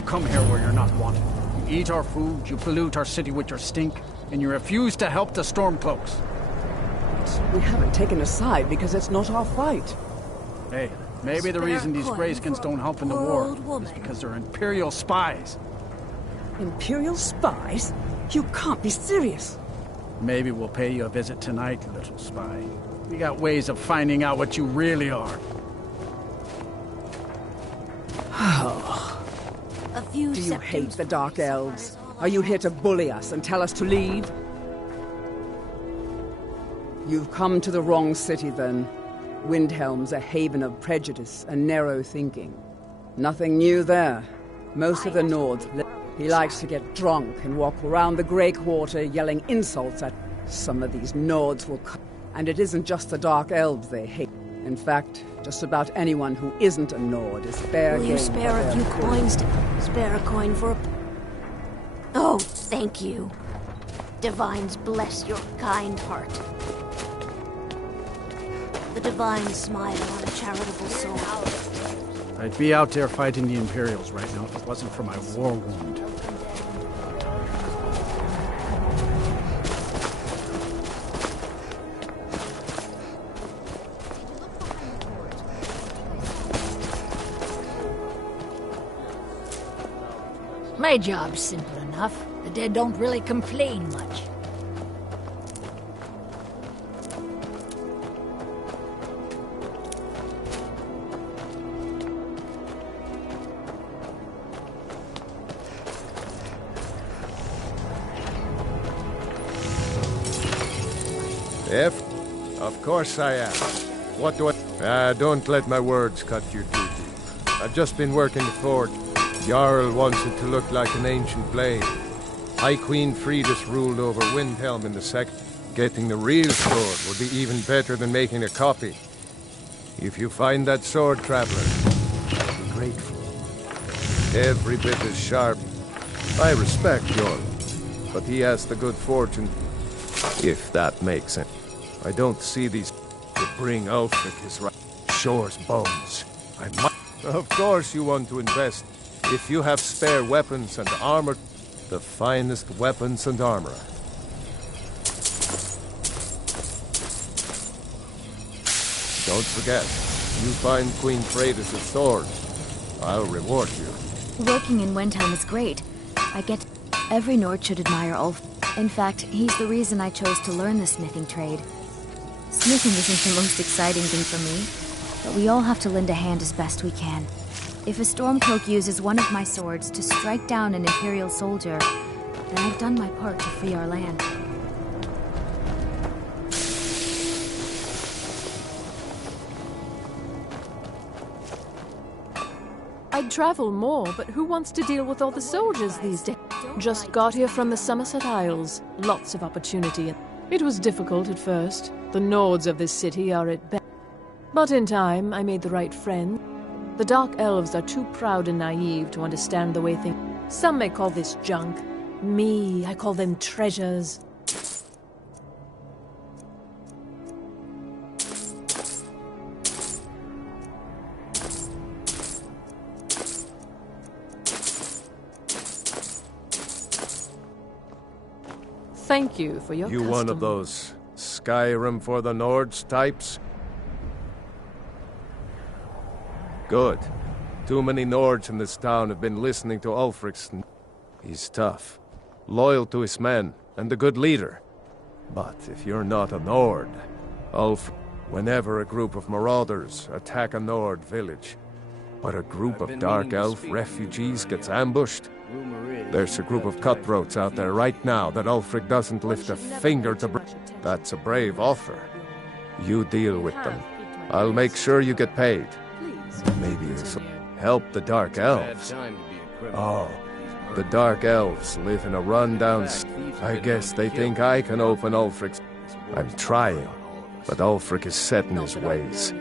You come here where you're not wanted. You eat our food, you pollute our city with your stink, and you refuse to help the Stormcloaks. We haven't taken a side because it's not our fight. Hey, maybe the reason these Greyskins don't help in the war is because they're Imperial spies. Imperial spies? You can't be serious. Maybe we'll pay you a visit tonight, little spy. We got ways of finding out what you really are. Do you hate the Dark Elves? Are you here to bully us and tell us to leave? You've come to the wrong city, then. Windhelm's a haven of prejudice and narrow thinking. Nothing new there. Most of the Nords... He likes to get drunk and walk around the Grey Quarter yelling insults at... Some of these Nords will... And it isn't just the Dark Elves they hate. In fact, just about anyone who isn't a Nord is fair game. Will you spare a few coins to... Spare a coin for a... Oh, thank you. Divines bless your kind heart. The Divines smile on a charitable soul. I'd be out there fighting the Imperials right now if it wasn't for my war wound. My job's simple enough. The dead don't really complain much. Of course I am. What do I... don't let my words cut you too deep. I've just been working the fort. Jarl wants it to look like an ancient blade. High Queen Fridis ruled over Windhelm in the second. Getting the real sword would be even better than making a copy. If you find that sword, traveler, I'll be grateful. Every bit as sharp. I respect Jarl, but he has the good fortune, if that makes sense. I don't see these to bring Ulfric his right shore's bones. I might. Of course you want to invest. If you have spare weapons and armor, the finest weapons and armor. Don't forget, you find Queen Freydis' sword, I'll reward you. Working in Windhelm is great. I get... Every Nord should admire Ulf. In fact, he's the reason I chose to learn the smithing trade. Smithing isn't the most exciting thing for me, but we all have to lend a hand as best we can. If a Stormcloak uses one of my swords to strike down an Imperial soldier, then I've done my part to free our land. I'd travel more, but who wants to deal with all the soldiers these days? Just got here from the Somerset Isles. Lots of opportunity. It was difficult at first. The Nords of this city are at best. But in time, I made the right friend. The Dark Elves are too proud and naive to understand the way things... Some may call this junk. Me, I call them treasures. Thank you for your You custom. one of those Skyrim for the Nords types? Good. Too many Nords in this town have been listening to Ulfric's... He's tough, loyal to his men, and a good leader. But if you're not a Nord, whenever a group of marauders attack a Nord village, but a group of Dark Elf refugees gets ambushed, there's a group of cutthroats out there right now that Ulfric doesn't lift a finger to That's a brave offer. You deal with them. I'll make sure you get paid. Maybe you'll help the Dark Elves. Oh, the Dark Elves live in a rundown... I guess they think I can open Ulfric's... I'm trying, but Ulfric is set in his ways.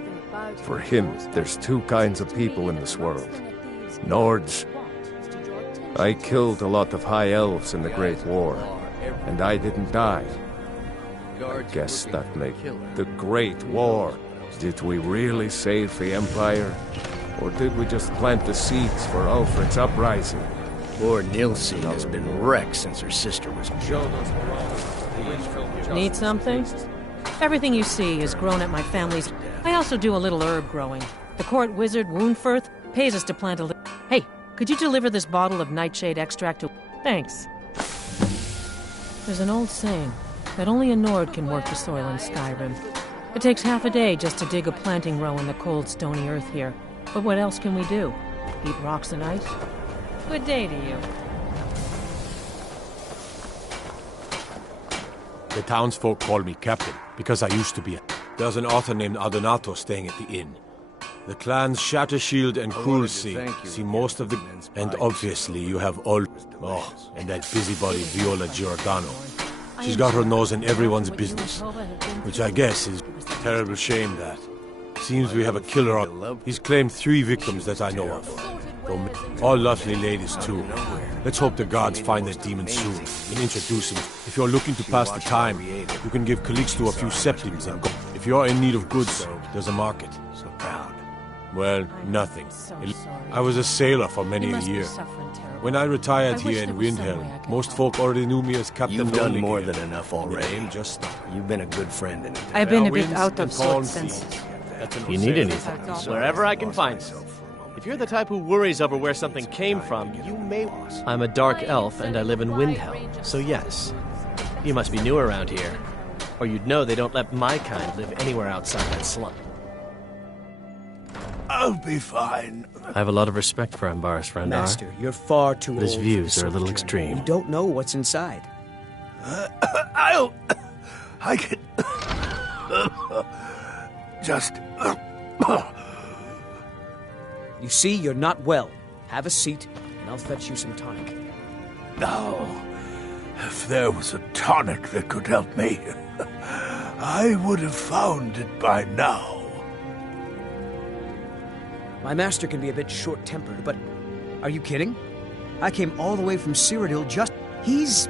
For him, there's two kinds of people in this world. Nords. I killed a lot of High Elves in the Great War, and I didn't die. I guess that makes the Great War. Did we really save the Empire? Or did we just plant the seeds for Ulfric's uprising? Poor Nilsine has been wrecked since her sister was killed. Need something? Everything you see is grown at my family's. I also do a little herb growing. The court wizard, Woundfirth, pays us to plant a little. Hey, could you deliver this bottle of nightshade extract to... Thanks. There's an old saying that only a Nord can work the soil in Skyrim. It takes half a day just to dig a planting row in the cold, stony earth here. But what else can we do? Eat rocks and ice? Good day to you. The townsfolk call me captain, because I used to be a... There's an author named Adonato staying at the inn. The clans Shattershield and Cruelseed see most of the... And obviously you have all... Oh, and that busybody Viola Giordano. She's got her nose in everyone's business. Which I guess is a terrible shame that. Seems we have a killer on... He's claimed 3 victims that I know of. Though all lovely ladies too. Let's hope the gods find that demon soon and introduce him. If you're looking to pass the time, you can give Calixto a few septims and go. If you're in need of goods, there's a market. So proud. Well, nothing. I was a sailor for many a year. When I retired here in Windhelm, most folk already knew me as Captain You've done Lonely more Gale. than enough already. Just You've been a good friend in it. I've been a bit winds out of and calm sorts since... seas. If you need anything, wherever I can find it. If you're the type who worries over where something came from, you may... I'm a dark elf, and I live in Windhelm, so yes. You must be new around here. Or you'd know they don't let my kind live anywhere outside that slum. I'll be fine. I have a lot of respect for Ambar's friend, Master, you're far too but his old views for are a little this extreme. You don't know what's inside. I can... Just... You see, you're not well. Have a seat, and I'll fetch you some tonic. Now, if there was a tonic that could help me, I would have found it by now. My master can be a bit short-tempered, but are you kidding? I came all the way from Cyrodiil just... He's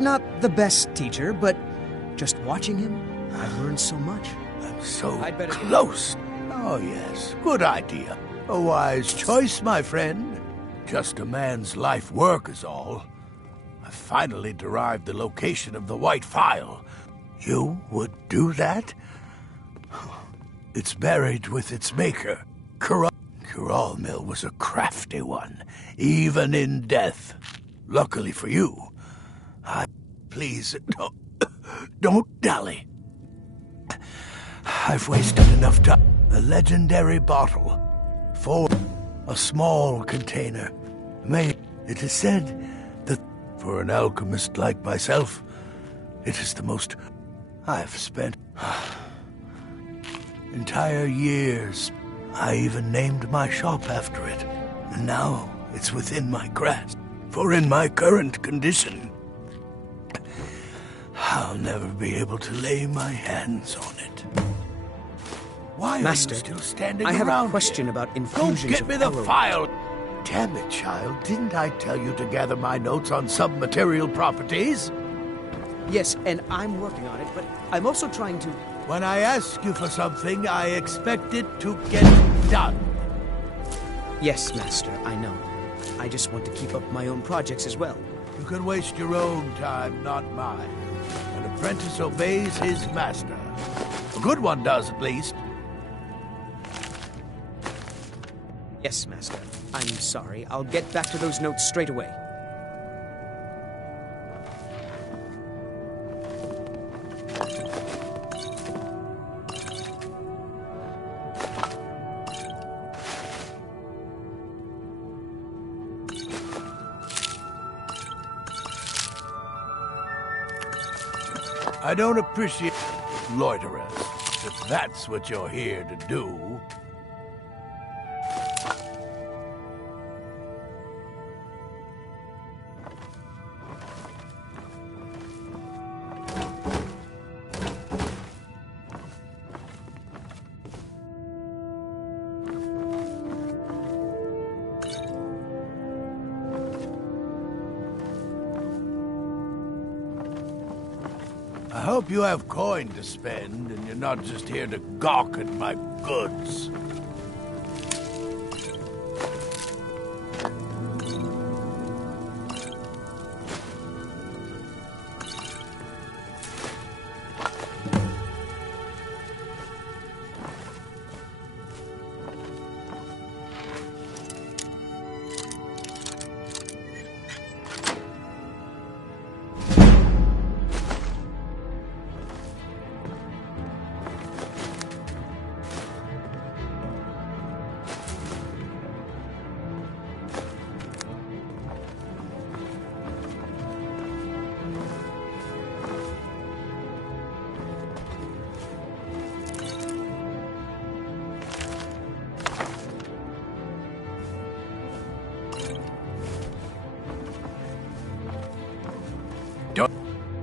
not the best teacher, but just watching him, I've learned so much. I'm so close. Oh, yes. Good idea. A wise choice, my friend. Just a man's life work is all. I finally derived the location of the White Phial. You would do that? It's buried with its maker. Kuralmil was a crafty one, even in death. Luckily for you, please, don't dally. I've wasted enough time. A legendary bottle. For a small container. It is said that for an alchemist like myself, it is the most I've spent entire years. I even named my shop after it, and now it's within my grasp. For in my current condition, I'll never be able to lay my hands on it. Why Master, are you still standing I have around a question here? about infusions Go get of me the arrow. file! Damn it, child. Didn't I tell you to gather my notes on submaterial properties? Yes, and I'm working on it, but I'm also trying to... When I ask you for something, I expect it to get done. Yes, Master, I know. I just want to keep up my own projects as well. You can waste your own time, not mine. An apprentice obeys his master. A good one does, at least. Yes, Master. I'm sorry. I'll get back to those notes straight away. I don't appreciate loiterers, if that's what you're here to do. I hope you have coin to spend, and you're not just here to gawk at my goods.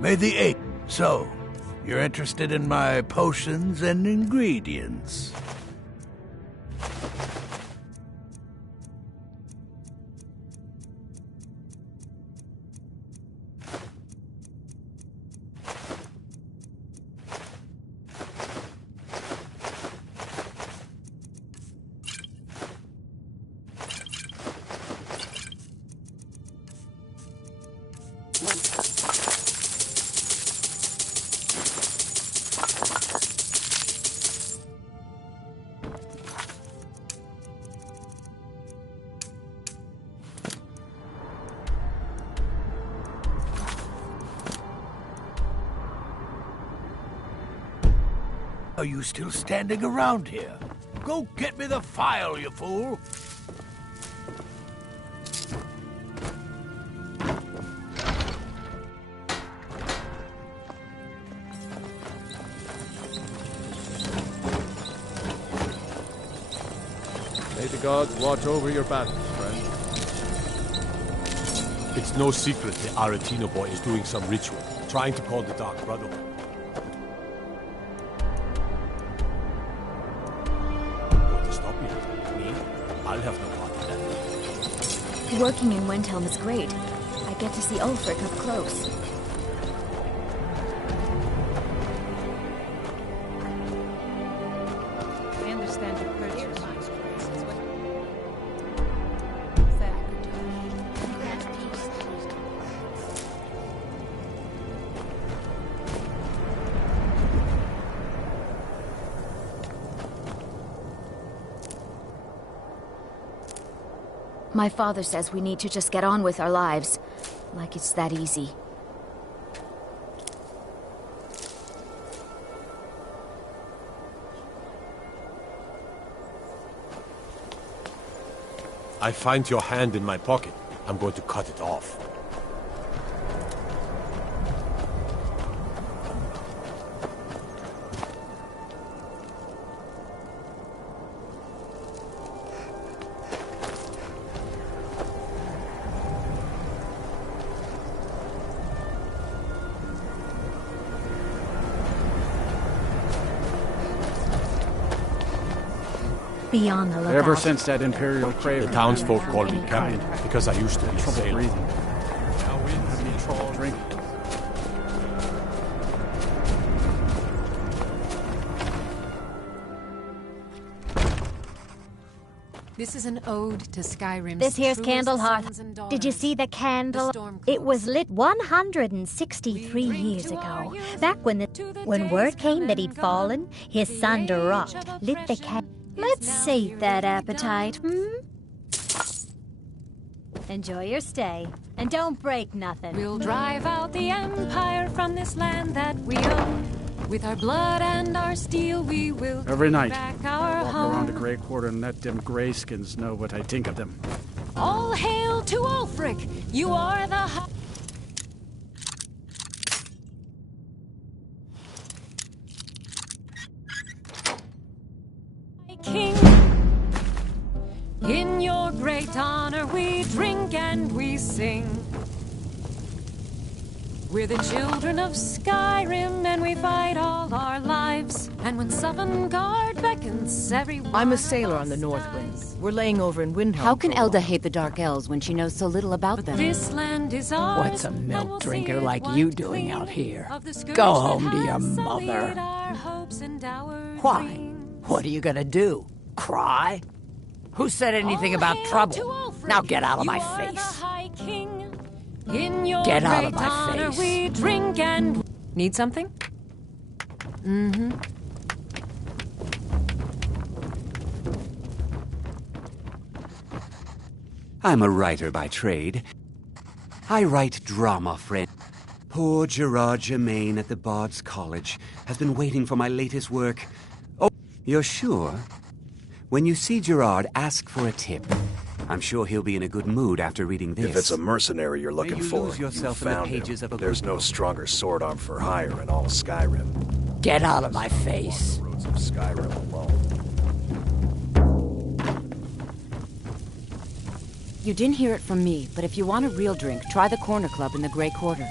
May the 8th. So, you're interested in my potions and ingredients? Are you still standing around here? Go get me the file, you fool! May the gods watch over your battles, friend. It's no secret the Aretino boy is doing some ritual, trying to call the Dark Brotherhood. Going to stop you? Me? I'll have no part in that. Working in Windhelm is great. I get to see Ulfric up close. I understand your purchase. My father says we need to just get on with our lives. Like it's that easy. I find your hand in my pocket. I'm going to cut it off. Be on the lookout. Ever since that Imperial craven, The townsfolk call me Captain because I used to be a trouble sailor. breathing. Have any trouble drinking. This is an ode to Skyrim's This here's truest Candlehearth. sons and daughters. Did you see the candle? It was lit 163 years ago. Back when word came that he'd fallen, his son Durok lit the candle. Let's sate that appetite, Enjoy your stay. And don't break nothing. We'll drive out the Empire from this land that we own. With our blood and our steel, we will Every take night, back I our walk home. around the Grey Quarter and let them greyskins know what I think of them. All hail to Ulfric! You are the High King. In your great honor, we drink and we sing. We're the children of Skyrim, and we fight all our lives. And when Sovngarde beckons, everyone... I'm a sailor on the North Wind. We're laying over in Windhelm. How can Elda hate the Dark Elves when she knows so little about them? This land is ours. What's a milk drinker like you doing out here? Go home to your mother. Why? What are you gonna do? Cry? Who said anything about trouble? Now get out of my face. Get out of my face. We drink and... Need something? Mm-hmm. I'm a writer by trade. I write drama, friend. Poor Gerard Germain at the Bard's College has been waiting for my latest work. Oh, you're sure? When you see Gerard, ask for a tip. I'm sure he'll be in a good mood after reading this. If it's a mercenary you're looking for, lose yourself you in the found pages him. of a There's no stronger sword arm for hire in all Skyrim. Get out of my face. Roads of Skyrim alone. You didn't hear it from me, but if you want a real drink, try the Corner Club in the Grey Quarter.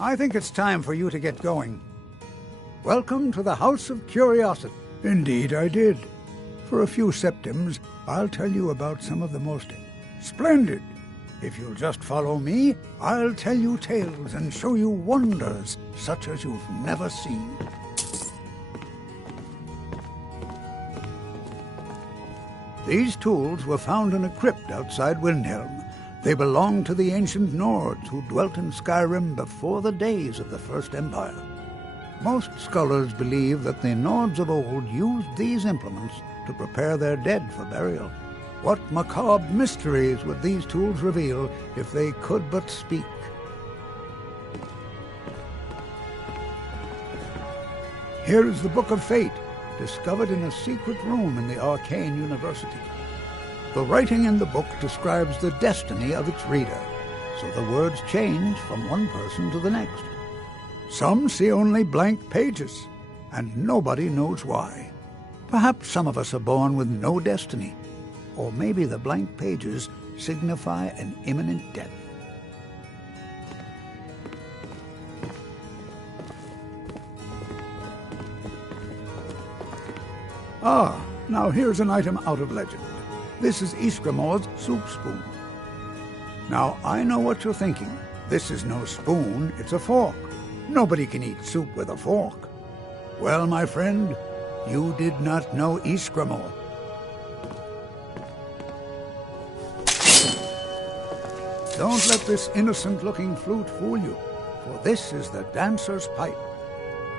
I think it's time for you to get going. Welcome to the House of Curiosity. Indeed, I did. For a few septims, I'll tell you about some of the most splendid. If you'll just follow me, I'll tell you tales and show you wonders such as you've never seen. These tools were found in a crypt outside Windhelm. They belonged to the ancient Nords who dwelt in Skyrim before the days of the First Empire. Most scholars believe that the Nords of old used these implements to prepare their dead for burial. What macabre mysteries would these tools reveal if they could but speak? Here is the Book of Fate, discovered in a secret room in the Arcane University. The writing in the book describes the destiny of its reader, so the words change from one person to the next. Some see only blank pages, and nobody knows why. Perhaps some of us are born with no destiny, or maybe the blank pages signify an imminent death. Ah, now here's an item out of legend. This is Ysgramor's soup spoon. Now, I know what you're thinking. This is no spoon, it's a fork. Nobody can eat soup with a fork. Well, my friend, you did not know Ysgramor. Don't let this innocent-looking flute fool you, for this is the dancer's pipe.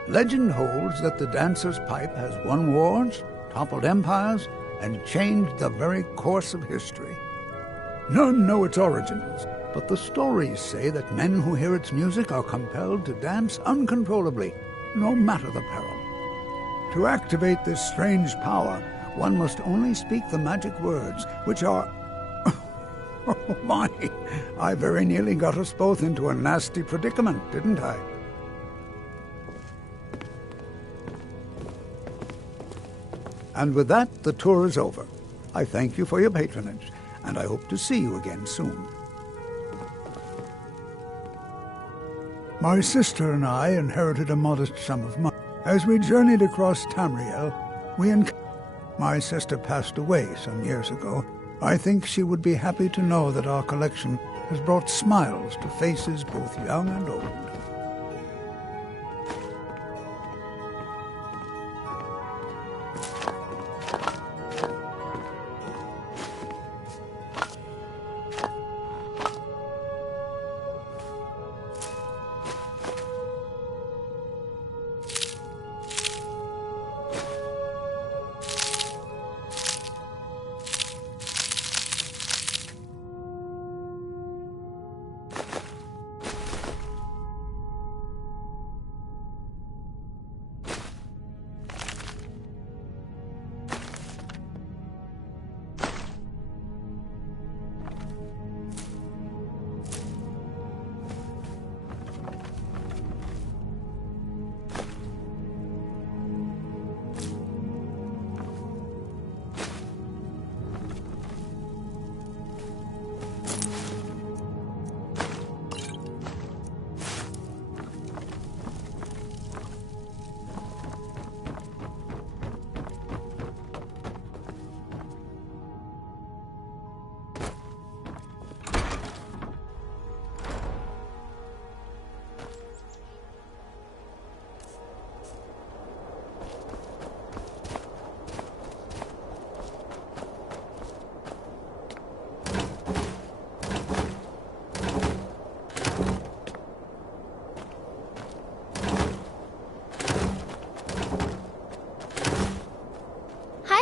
Legend holds that the dancer's pipe has won wars, toppled empires, and changed the very course of history. None know its origins, but the stories say that men who hear its music are compelled to dance uncontrollably, no matter the peril. To activate this strange power, one must only speak the magic words, which are... Oh my, I very nearly got us both into a nasty predicament, didn't I? And with that, the tour is over. I thank you for your patronage, and I hope to see you again soon. My sister and I inherited a modest sum of money. As we journeyed across Tamriel, my sister passed away some years ago. I think she would be happy to know that our collection has brought smiles to faces both young and old.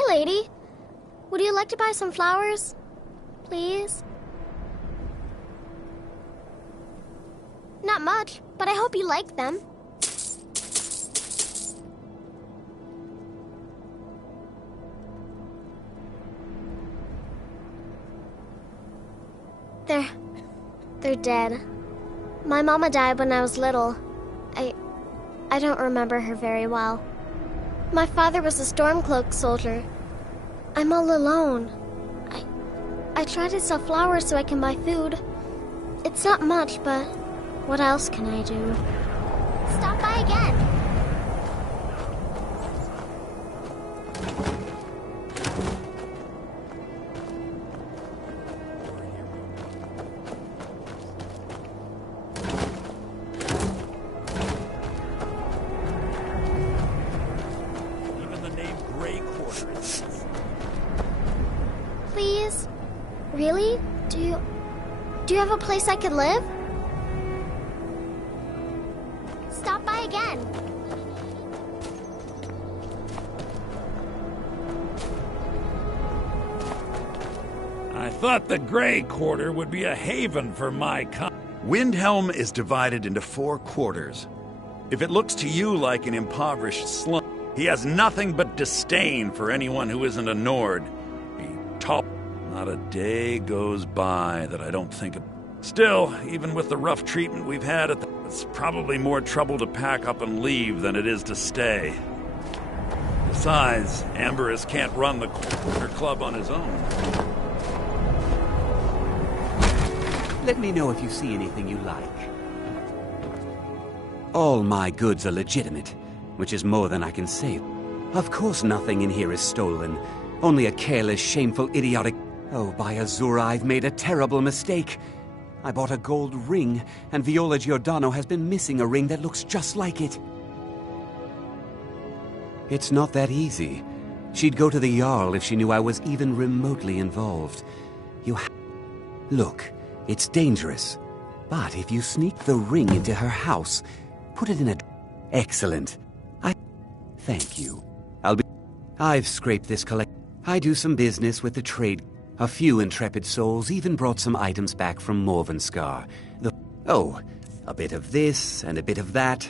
Lady, would you like to buy some flowers, please? Not much, but I hope you like them. They're dead. My mama died when I was little. I don't remember her very well. My father was a Stormcloak soldier. I'm all alone. I try to sell flowers so I can buy food. It's not much, but What else can I do? Stop by again. Even the name Grey Quarter is... Please? Really? Do you have a place I could live? Stop by again. I thought the Grey Quarter would be a haven for my Windhelm is divided into 4 quarters. If it looks to you like an impoverished slum, he has nothing but disdain for anyone who isn't a Nord. Not a day goes by that I don't think of. Still, even with the rough treatment we've had, it's probably more trouble to pack up and leave than it is to stay. Besides, Amberus can't run the quarter club on his own. Let me know if you see anything you like. All my goods are legitimate, which is more than I can say. Of course nothing in here is stolen. Only a careless, shameful, idiotic... Oh, by Azura, I've made a terrible mistake. I bought a gold ring, and Viola Giordano has been missing a ring that looks just like it. It's not that easy. She'd go to the Jarl if she knew I was even remotely involved. Look, it's dangerous. But if you sneak the ring into her house, put it in a... Excellent. Thank you. I've scraped this collection. I do some business with the trade. A few intrepid souls even brought some items back from Morvenskar. Oh, a bit of this and a bit of that.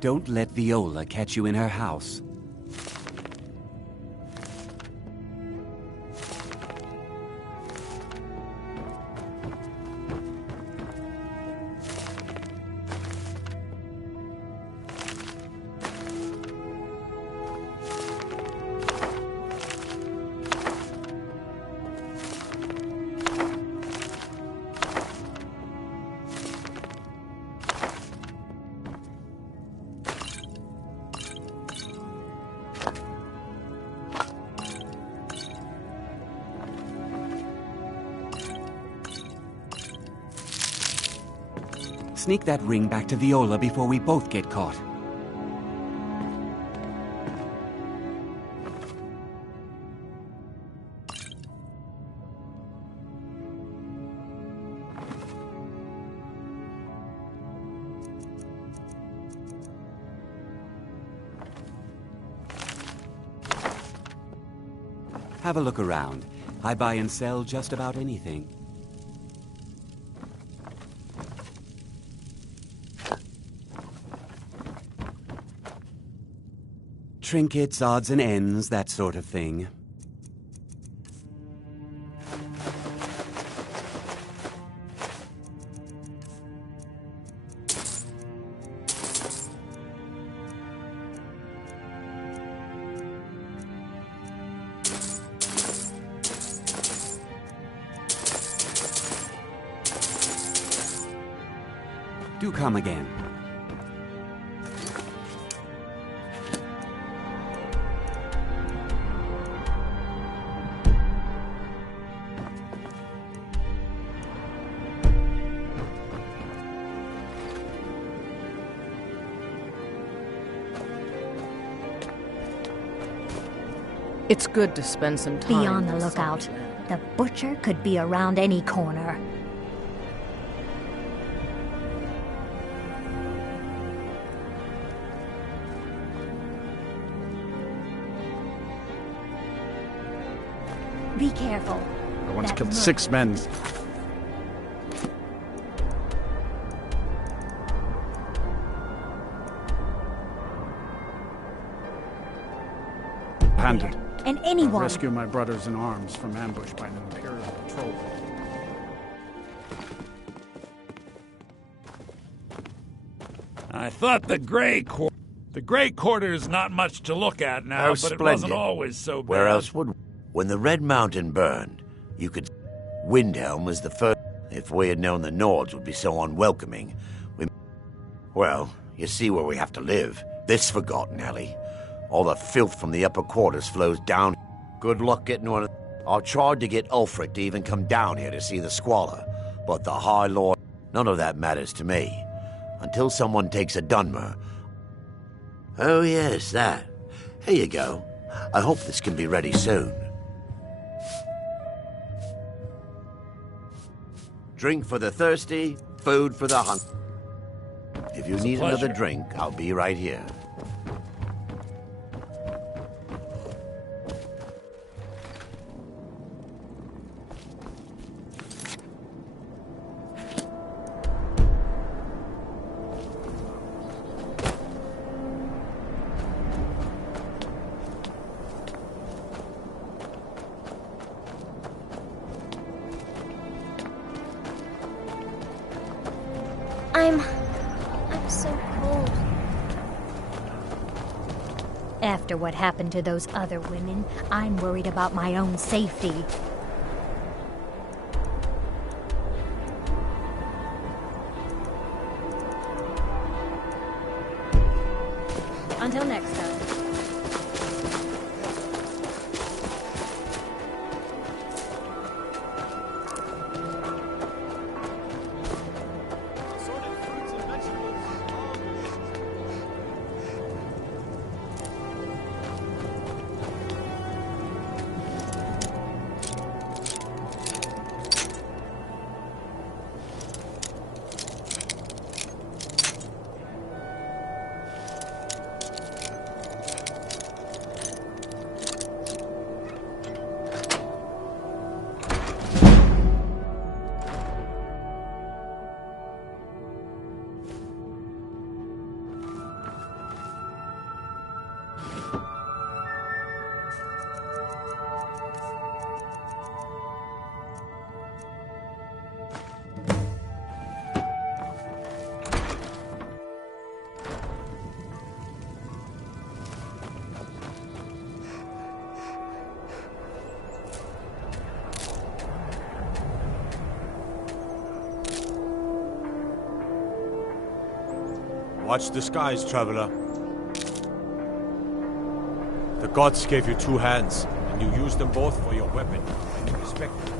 Don't let Viola catch you in her house. Sneak that ring back to Viola before we both get caught. Have a look around. I buy and sell just about anything. Trinkets, odds and ends, that sort of thing. Do come again. It's good to spend some time. Be on the lookout. The butcher could be around any corner. Be careful. I once killed 6 men. Handed. And anyone. I'll rescue my brothers in arms from ambush by an Imperial patrol. I thought the Grey Quarter's not much to look at now, but it wasn't always so bad. Where else would... When the Red Mountain burned, you could... Windhelm was the first... If we had known the Nords would be so unwelcoming, well, you see where we have to live. This forgotten alley. All the filth from the upper quarters flows down. Good luck getting one of... I've tried to get Ulfric to even come down here to see the squalor, but the High Lord... None of that matters to me. Until someone takes a Dunmer. Oh yes, that. Here you go. I hope this can be ready soon. Drink for the thirsty, food for the hungry. If you need another drink, I'll be right here. I'm so cold. After what happened to those other women, I'm worried about my own safety. Until next time. Watch the skies, traveler. The gods gave you two hands, and you used them both for your weapon. Respect them.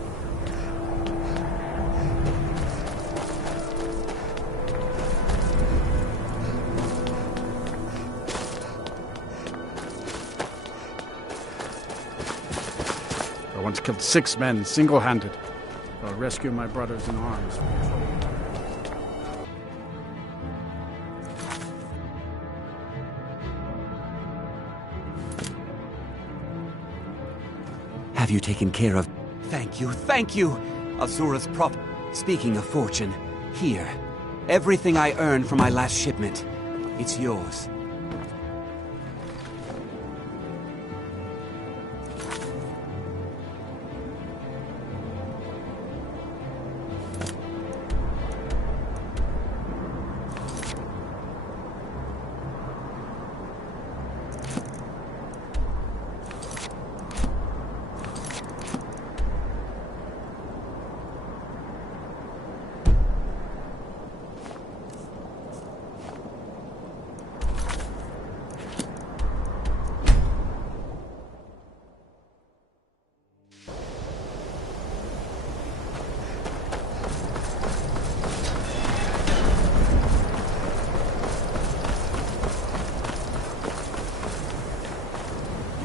I once killed 6 men single-handed. I'll rescue my brothers in arms from trouble. Have you taken care of... Thank you, thank you! Azura's prop... Speaking of fortune, here. Everything I earned from my last shipment. It's yours.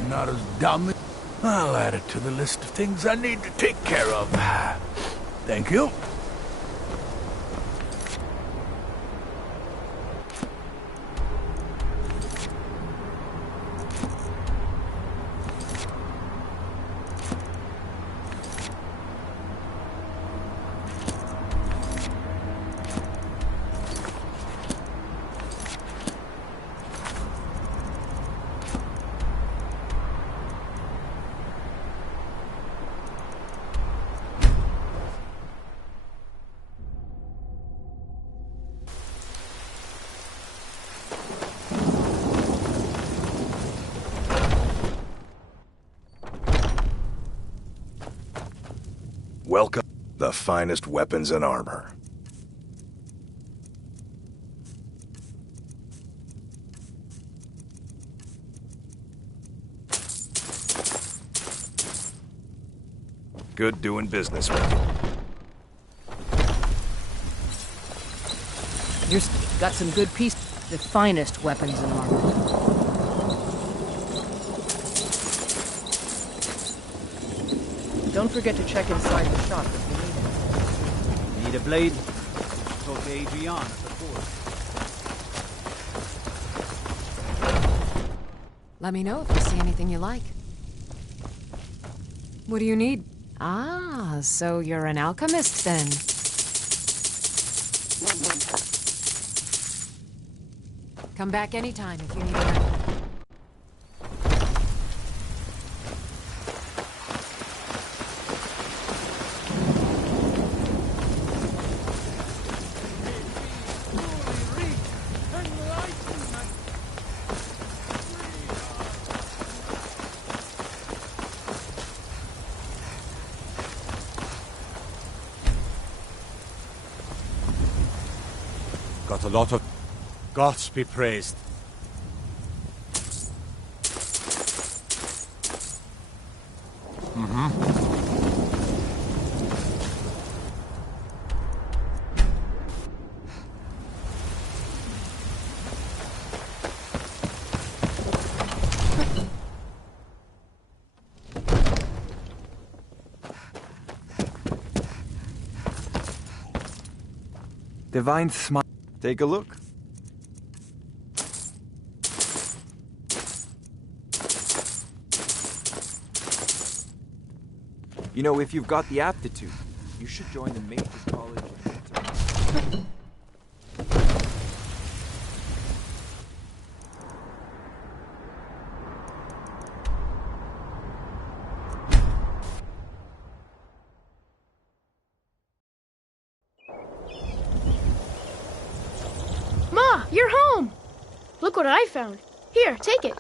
Not as dumb as... I'll add it to the list of things I need to take care of. Thank you. Welcome. The finest weapons and armor. Good doing business with you. You've got some good pieces. The finest weapons and armor. Don't forget to check inside the shop if you need it. Need a blade? Talk to Adrian at the fort. Let me know if you see anything you like. What do you need? Ah, so you're an alchemist then. Come back anytime if you need help. Got a lot of... Gods be praised. Divine smile. Take a look. You know, if you've got the aptitude, you should join the Mages College of Winter. Ma, you're home! Look what I found. Here, take it.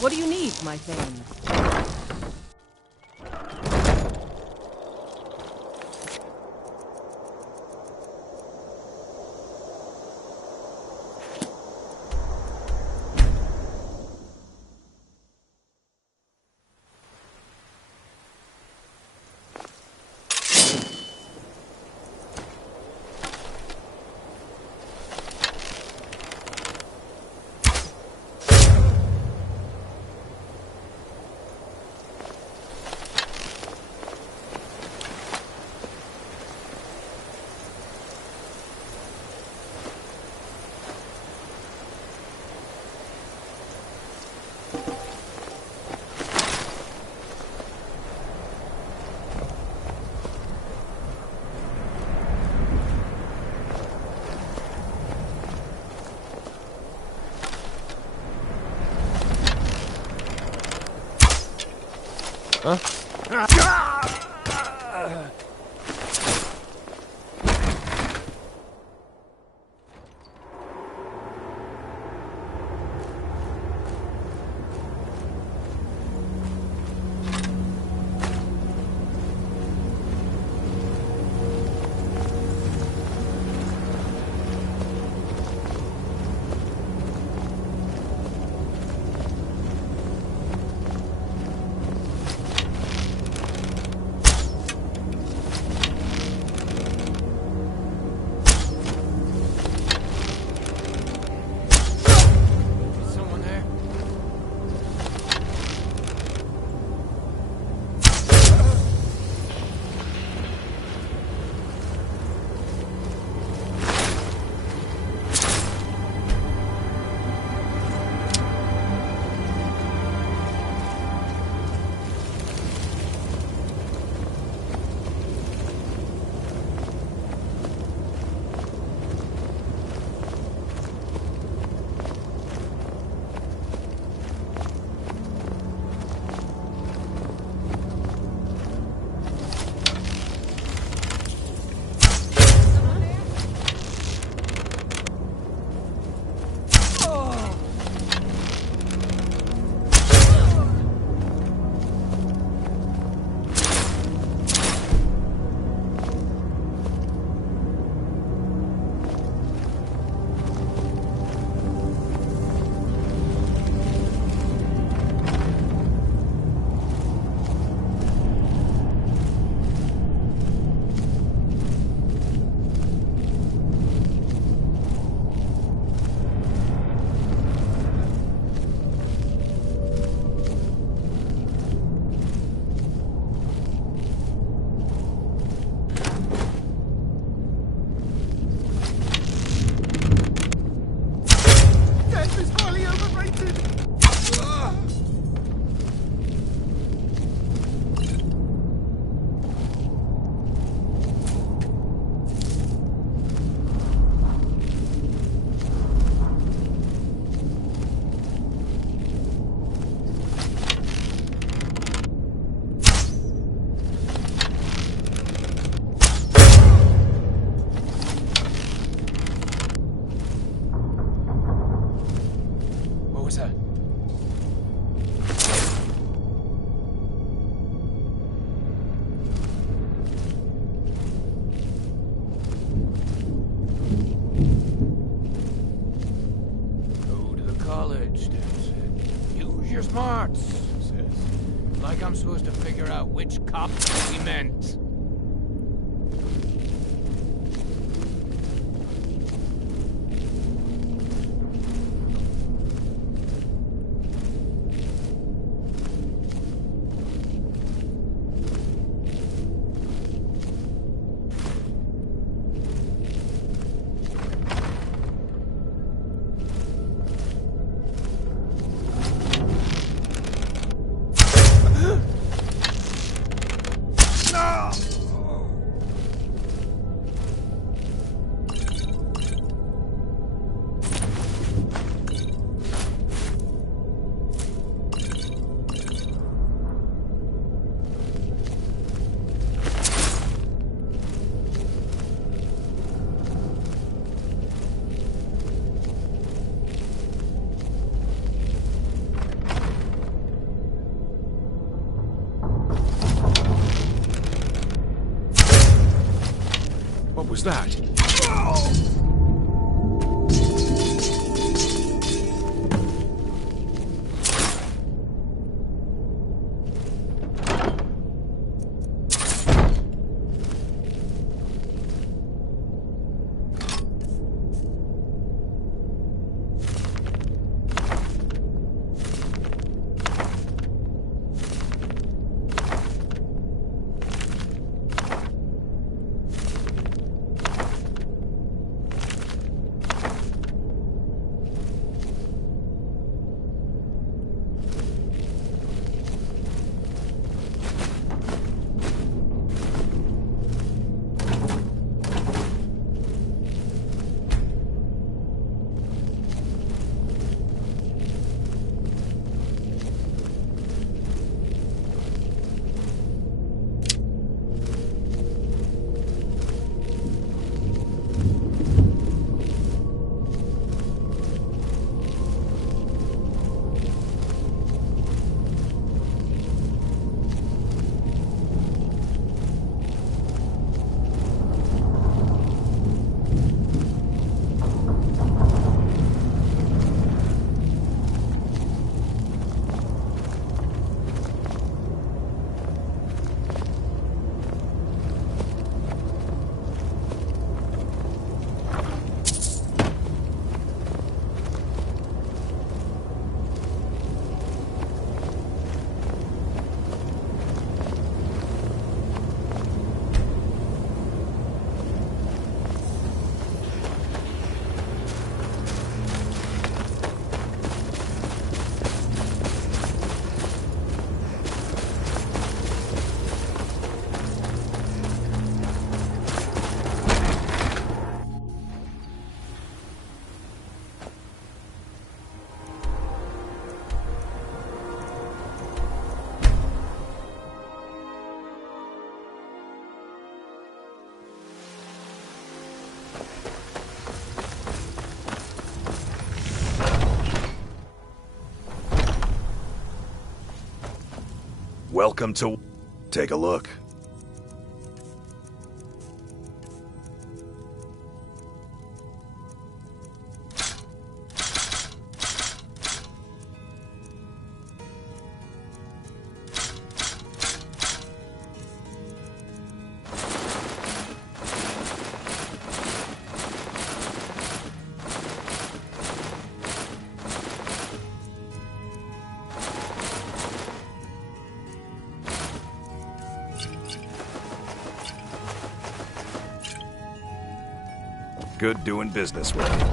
What do you need, my Thane? Huh? I'm supposed to figure out which cop he meant. What was that? Welcome to... Take a look. Good doing business with you.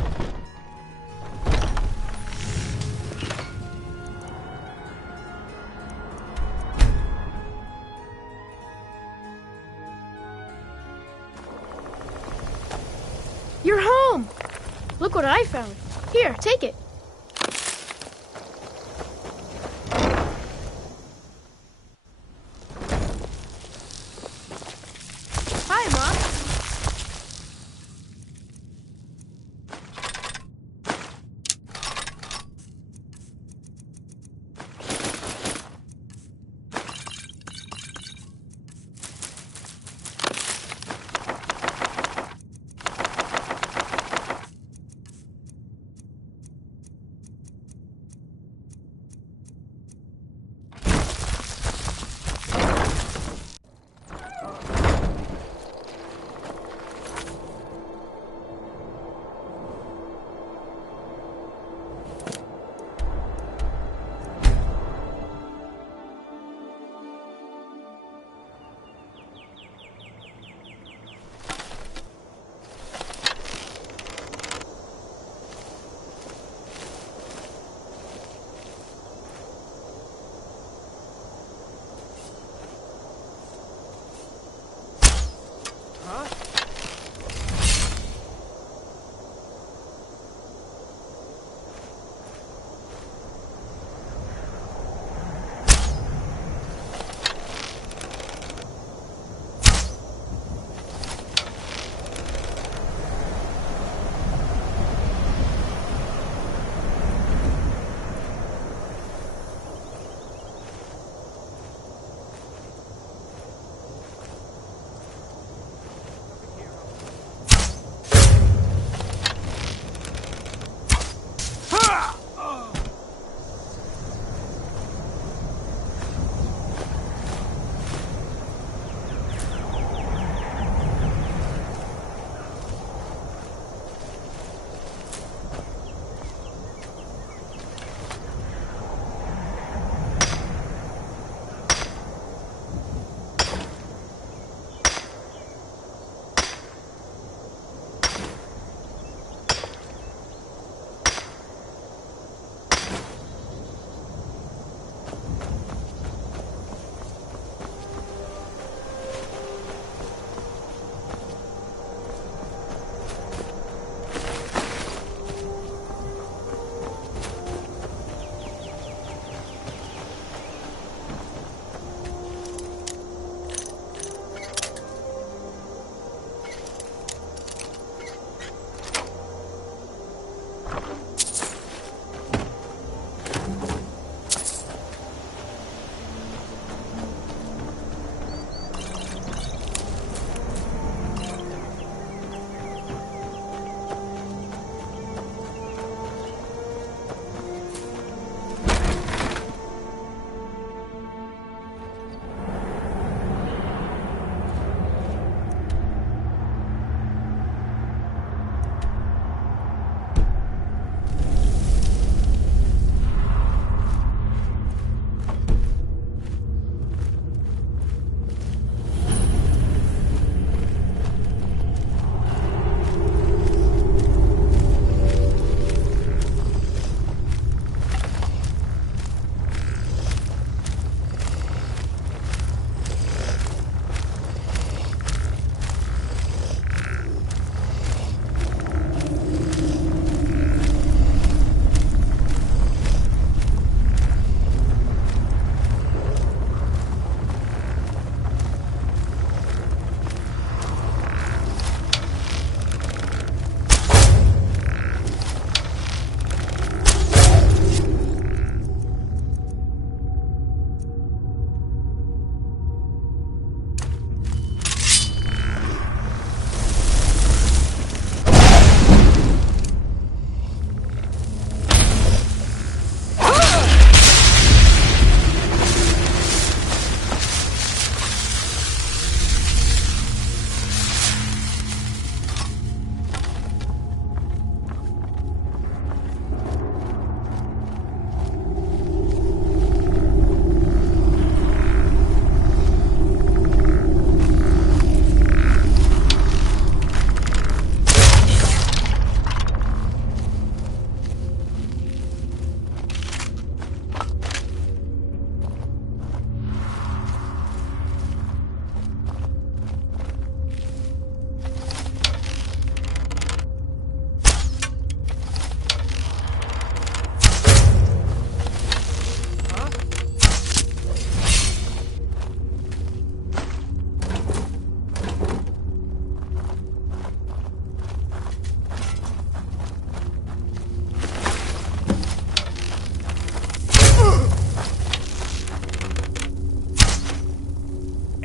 You're home! Look what I found. Here, take it. Hi, Mom.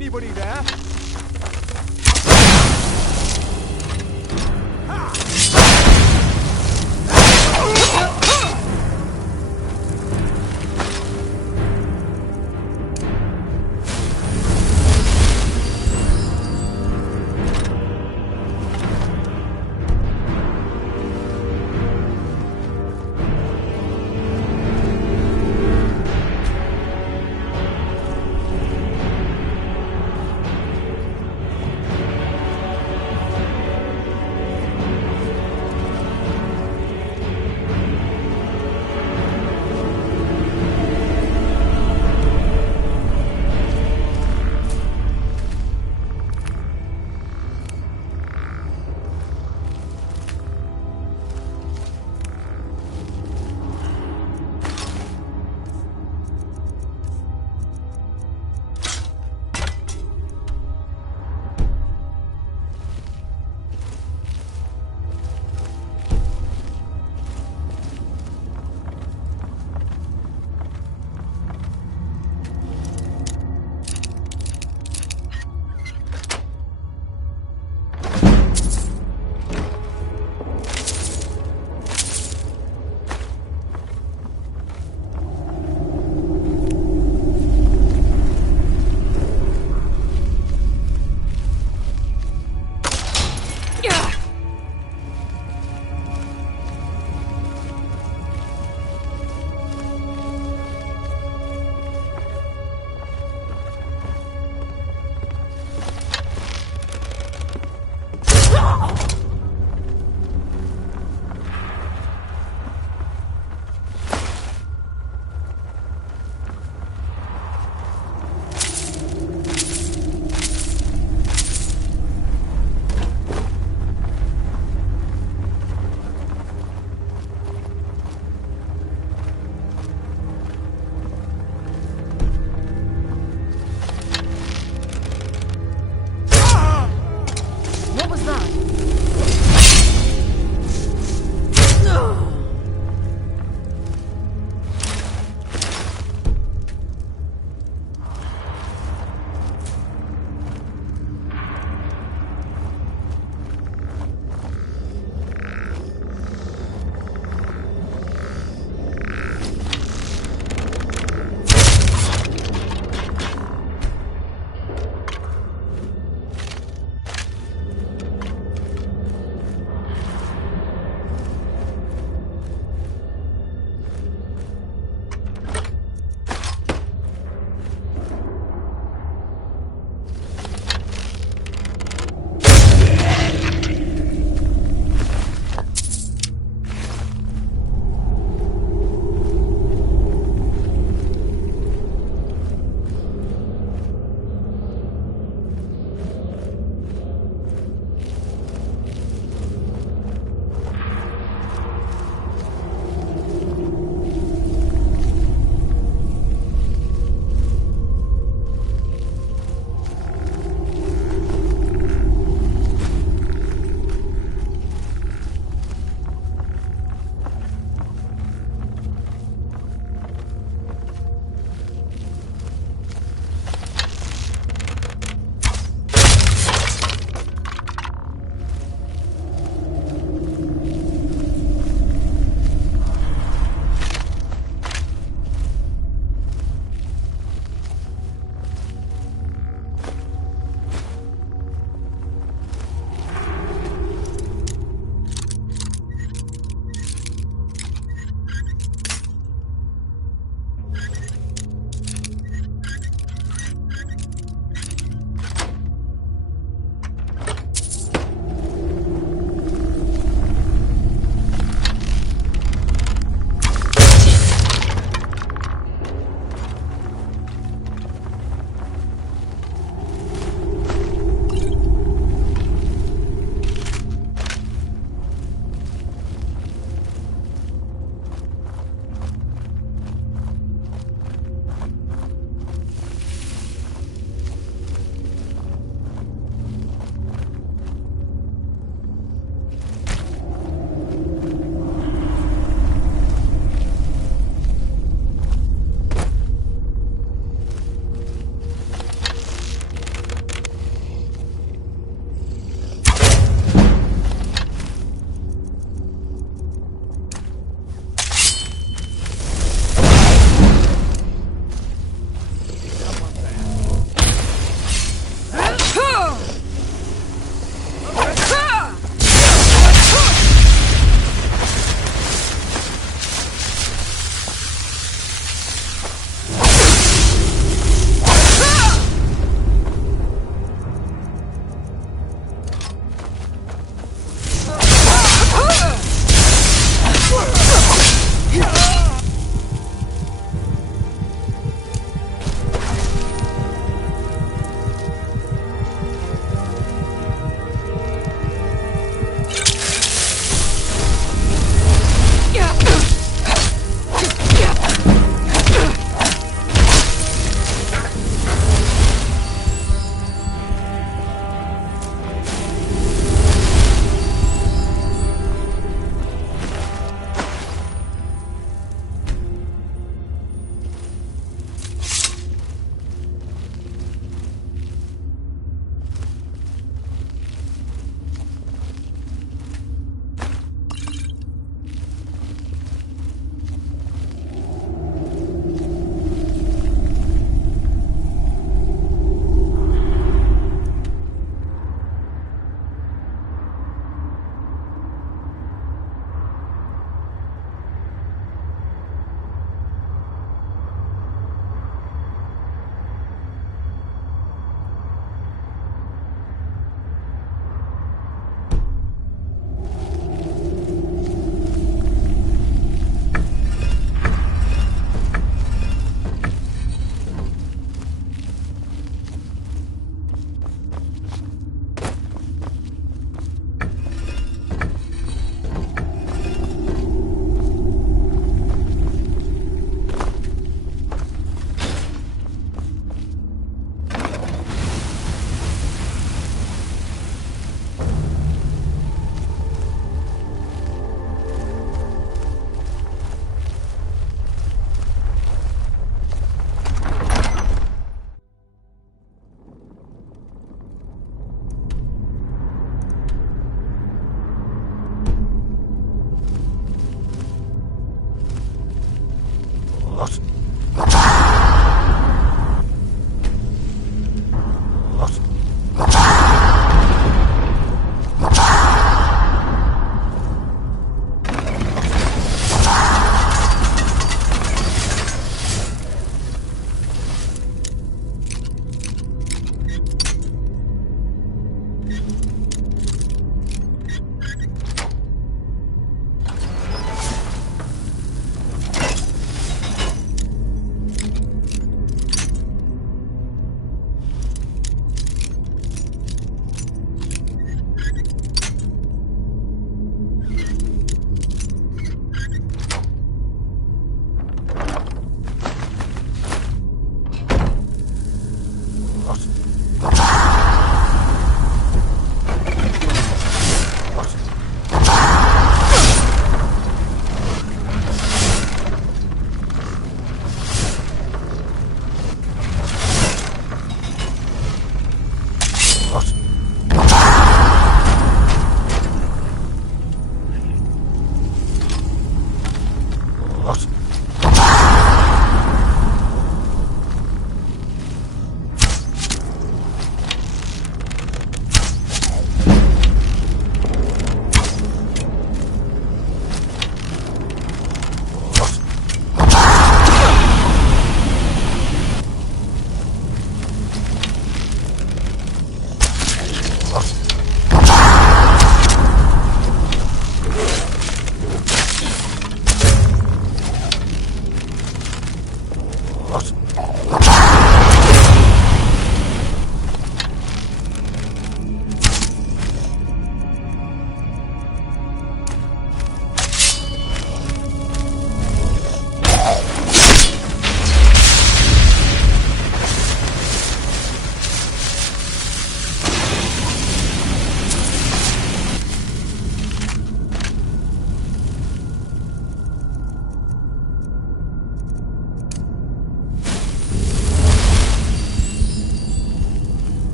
Anybody there?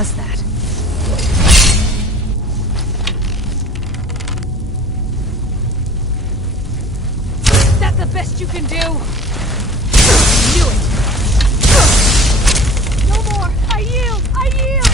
was that? Is that the best you can do? Knew it! No more! I yield! I yield!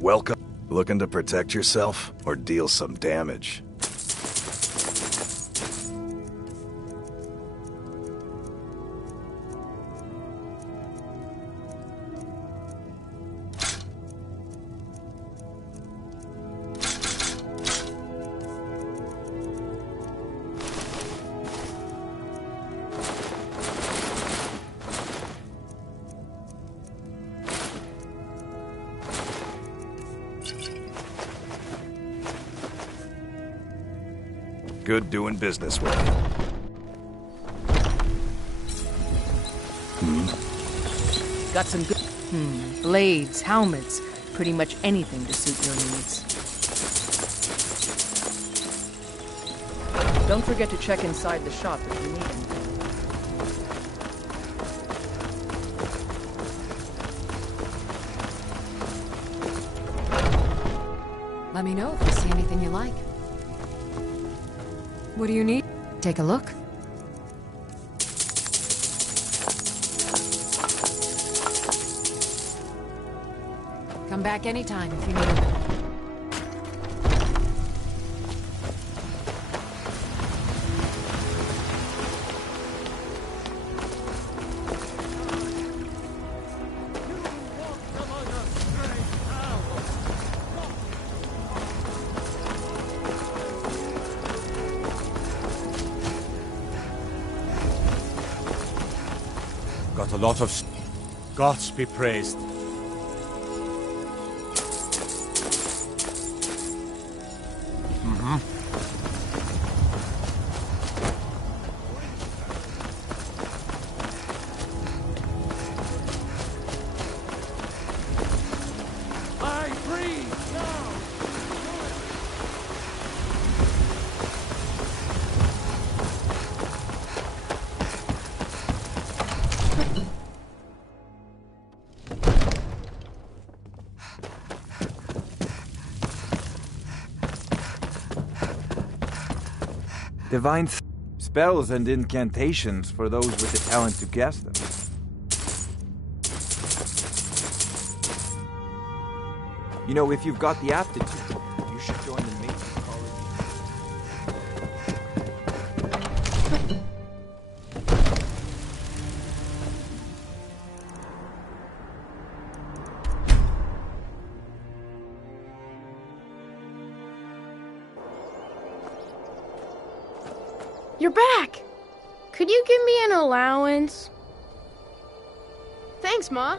Welcome. Looking to protect yourself or deal some damage? Good doing business with you. Got some good... blades, helmets, pretty much anything to suit your needs. Don't forget to check inside the shop if you need anything. Let me know if you see anything you like. What do you need? Take a look. Come back anytime if you need it. Got a lot of... Gods be praised. Divine spells and incantations for those with the talent to cast them. You know, if you've got the aptitude, you should join the Mages College. You're back! Could you give me an allowance? Thanks, Ma.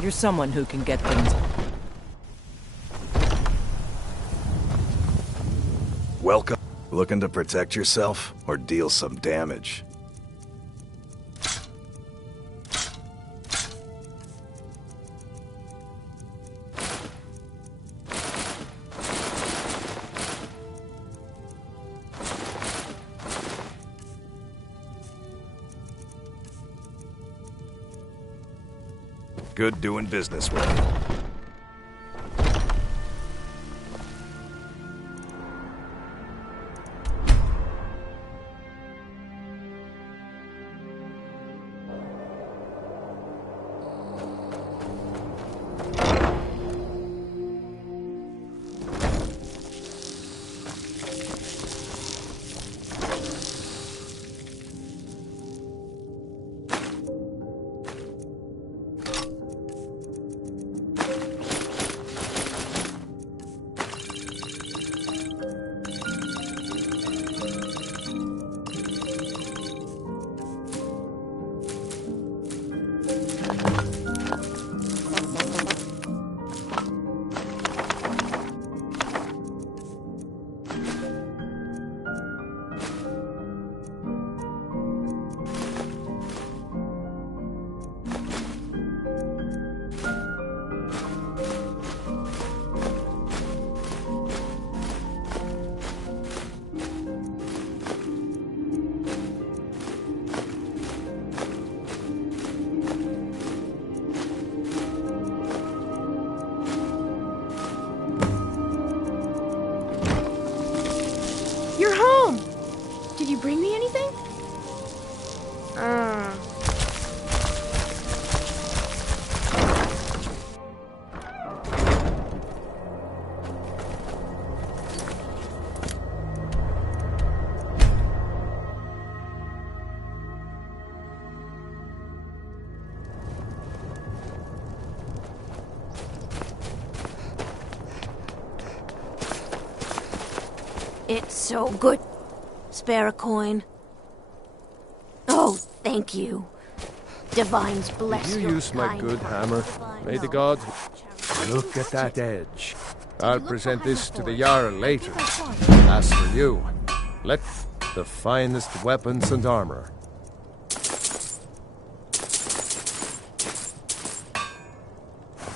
You're someone who can get things. Welcome. Looking to protect yourself or deal some damage? Good doing business with you. You're home! Did you bring me anything? It's so good. Spare a coin. Oh, thank you. Divines bless Did you your use my kind good heart. hammer? May the gods... Look at that edge. I'll present this to the Jarl later. As for you, let the finest weapons and armor.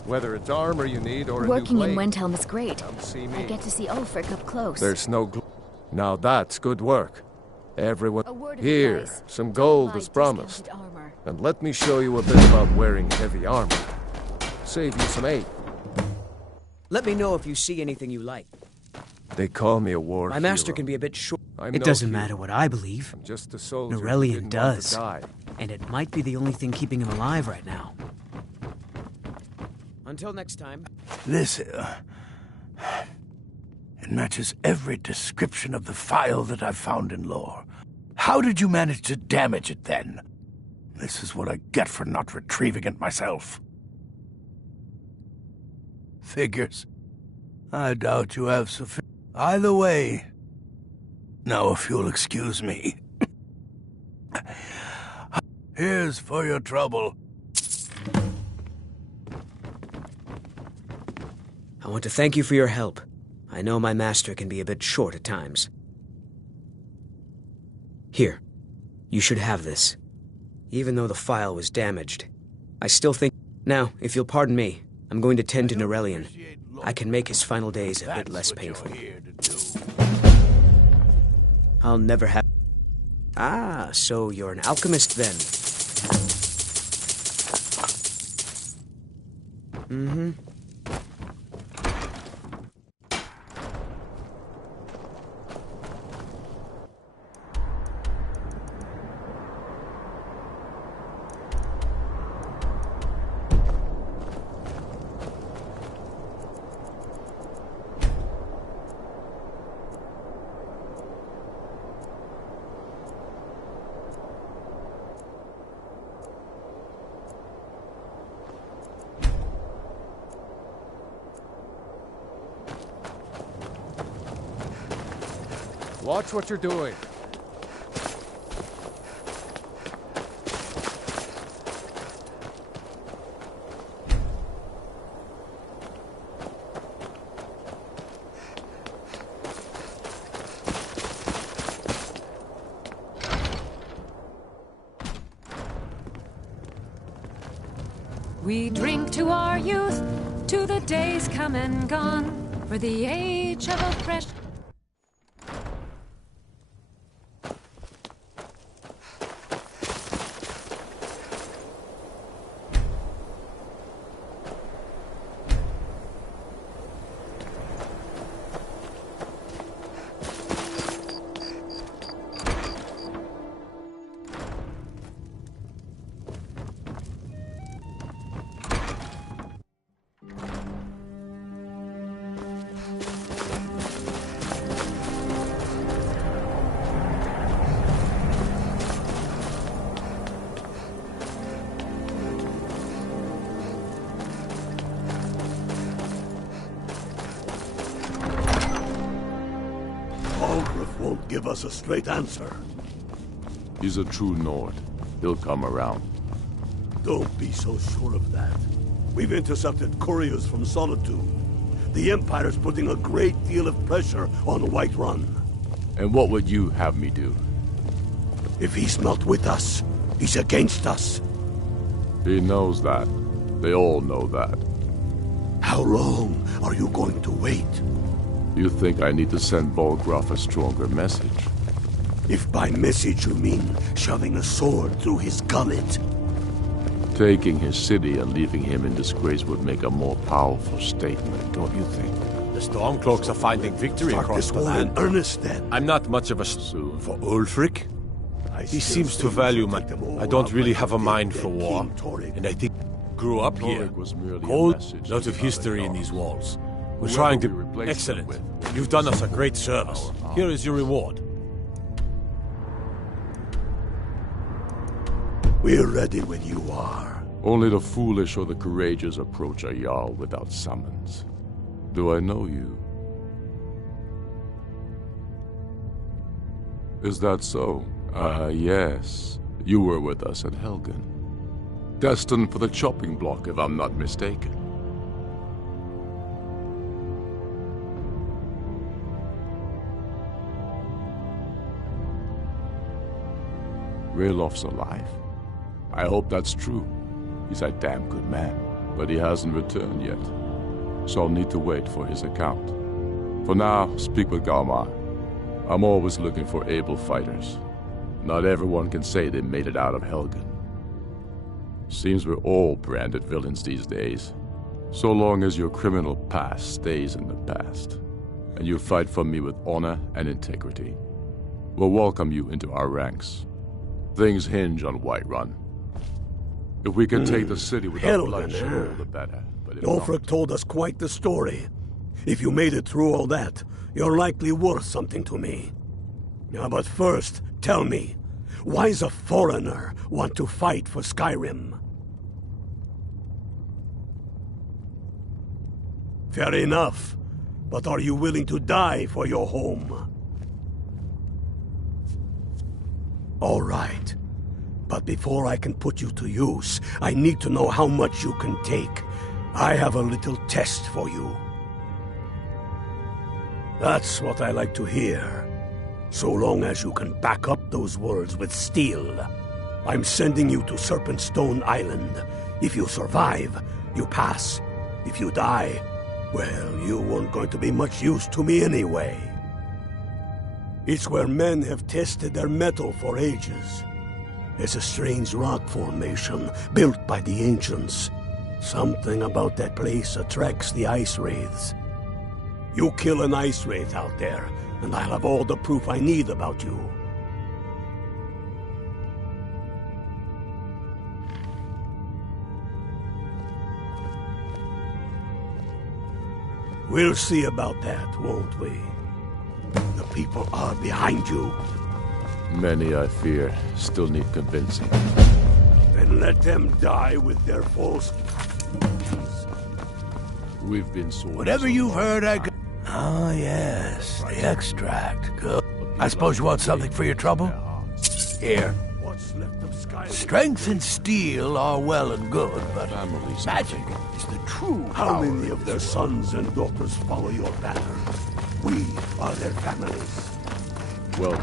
Whether it's armor you need or Working a new in blade, Wendhelm is great. come see I me. get to see Ulfric up close. There's no... Now that's good work. Everyone... A word of Here, advice. some Don't gold buy as promised. discounted armor. And let me show you a bit about wearing heavy armor. Save you some aid. Let me know if you see anything you like. They call me a war My master hero. can be a bit short. I'm It no doesn't hero. matter what I believe. I'm just a soldier who Norellian didn't want to does. die. And it might be the only thing keeping him alive right now. Until next time. This, it matches every description of the file that I've found in lore. How did you manage to damage it then? This is what I get for not retrieving it myself. Figures. I doubt you have sufficient. Either way. Now, if you'll excuse me. Here's for your trouble. I want to thank you for your help. I know my master can be a bit short at times. Here, you should have this. Even though the file was damaged, I still think... Now, if you'll pardon me, I'm going to tend to Norellian. I can make his final days a bit less painful. I'll never have... Ah, so you're an alchemist then. Mm-hmm. Watch what you're doing. We drink to our youth, to the days come and gone, for the age of a fresh... Won't give us a straight answer. He's a true Nord. He'll come around. Don't be so sure of that. We've intercepted couriers from Solitude. The Empire's putting a great deal of pressure on Whiterun. And what would you have me do? If he's not with us, he's against us. He knows that. They all know that. How long are you going to wait? You think I need to send Bolgraf a stronger message? If by message you mean shoving a sword through his gullet. Taking his city and leaving him in disgrace would make a more powerful statement, don't you think? The Stormcloaks are finding victory across the land. In earnest, then. I'm not much of a soon for Ulfric. He seems to value my... I don't really have a mind for war, and I think grew up here. Cold, lots of history in these walls. We're trying to... Excellent. You've done us a great service. Here is your reward. We're ready when you are. Only the foolish or the courageous approach a Jarl without summons. Do I know you? Is that so? Yes. You were with us at Helgen. Destined for the chopping block, if I'm not mistaken. Railof's alive. I hope that's true. He's a damn good man, but he hasn't returned yet. So I'll need to wait for his account. For now, speak with Galmar. I'm always looking for able fighters. Not everyone can say they made it out of Helgen. Seems we're all branded villains these days. So long as your criminal past stays in the past, and you fight for me with honor and integrity, we'll welcome you into our ranks. Things hinge on Whiterun. If we can take the city without bloodshed, all the better. But Ulfric told us quite the story. If you made it through all that, you're likely worth something to me. Now, but first, tell me, why does a foreigner want to fight for Skyrim? Fair enough, but are you willing to die for your home? All right. But before I can put you to use, I need to know how much you can take. I have a little test for you. That's what I like to hear. So long as you can back up those words with steel. I'm sending you to Serpentstone Island. If you survive, you pass. If you die, well, you weren't going to be much use to me anyway. It's where men have tested their metal for ages. It's a strange rock formation built by the ancients. Something about that place attracts the ice wraiths. You kill an ice wraith out there, and I'll have all the proof I need about you. We'll see about that, won't we? The people are behind you. Many, I fear, still need convincing. Then let them die with their false... We've been sworn. Whatever you've heard, Ah, yes, the extract. Good. I suppose you want something for your trouble? Here. Strength and steel are well and good, but magic is the true power. How many of their sons and daughters follow your banner? We are their families. Well,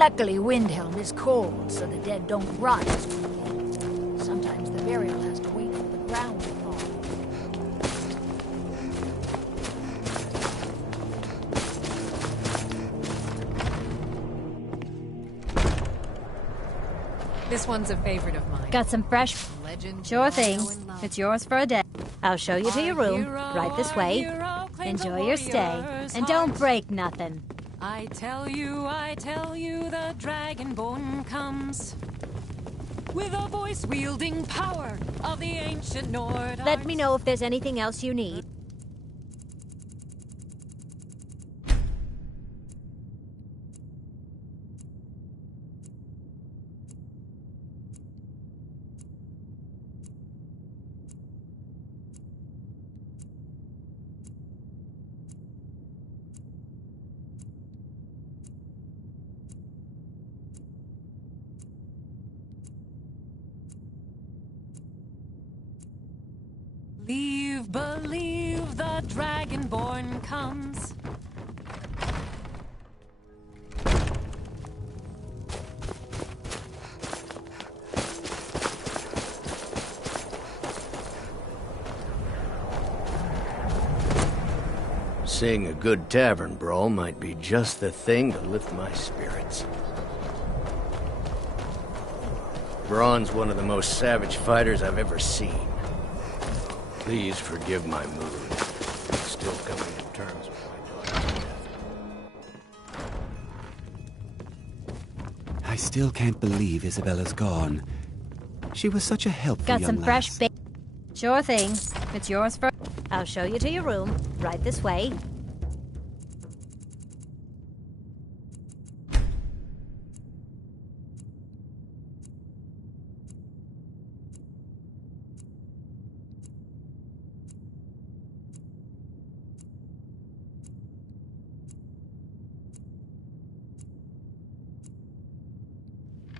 Luckily, Windhelm is cold, so the dead don't rot as quickly. Sometimes the burial has to wait for the ground to thaw. This one's a favorite of mine. Got some fresh... Legend. Sure thing. It's yours for a day. I'll show you to your room. Right this way. Enjoy your stay. And don't break nothing. I tell you, the dragonborn comes with a voice wielding power of the ancient Nord. Let me know if there's anything else you need. Believe the dragonborn comes. Seeing a good tavern brawl might be just the thing to lift my spirits. Braun's one of the most savage fighters I've ever seen. Please forgive my mood. I'm still coming to terms with my daughter's death. I still can't believe Isabella's gone. She was such a helpful Got young some fresh lass. bacon. Sure thing. It's yours for... I'll show you to your room. Right this way.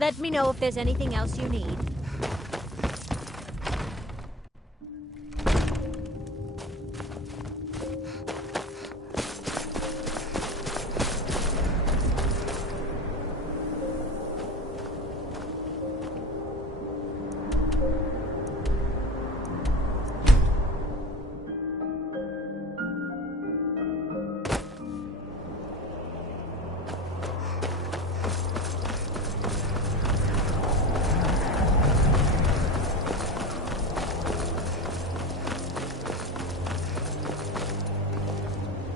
Let me know if there's anything else you need.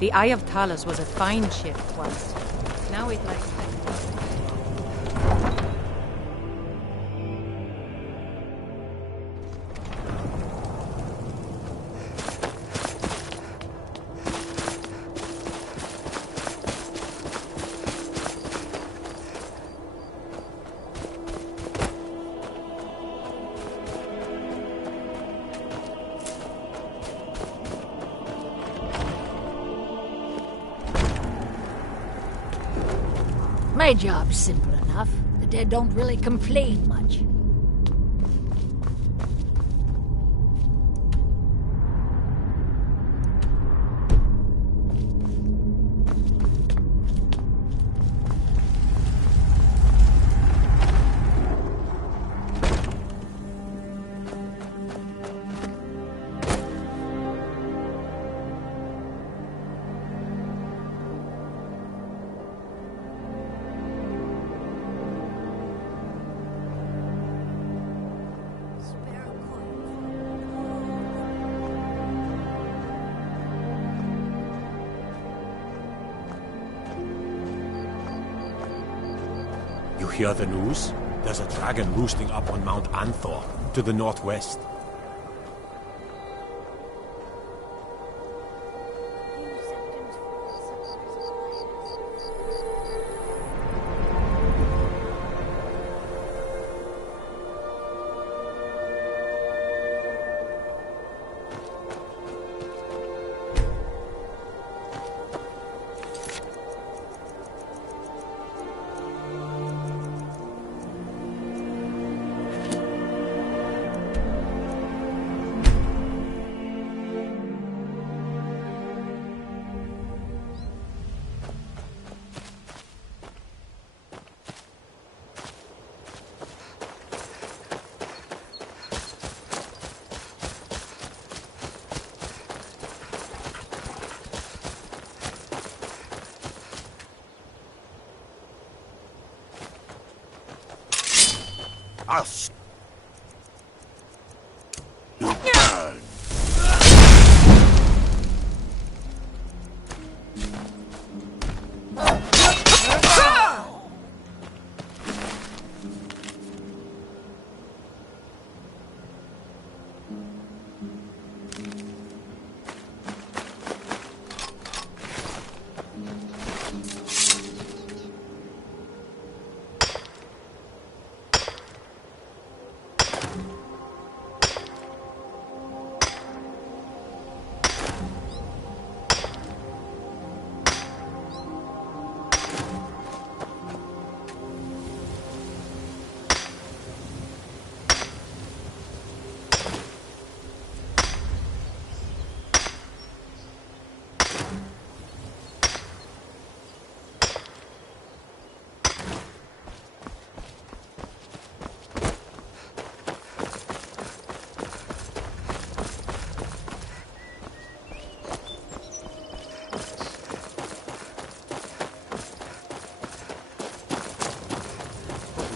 The Eye of Talos was a fine ship once. Now it lies... My job's simple enough. The dead don't really complain much. You hear the news? There's a dragon roosting up on Mount Anthor, to the northwest. I'll...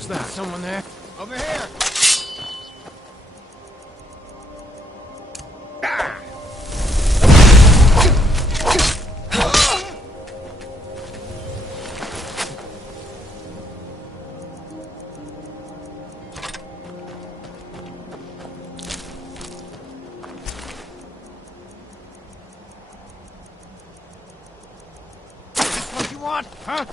That? Someone there? Over here! What you want, huh?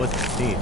What's the need?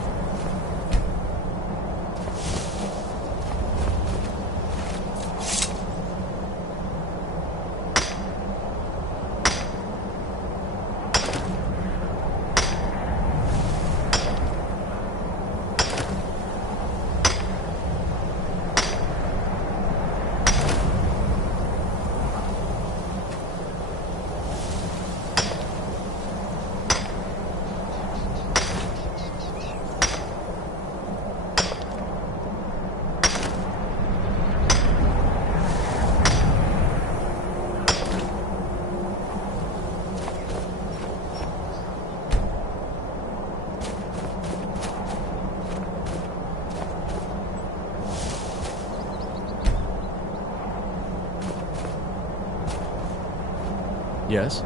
Yes?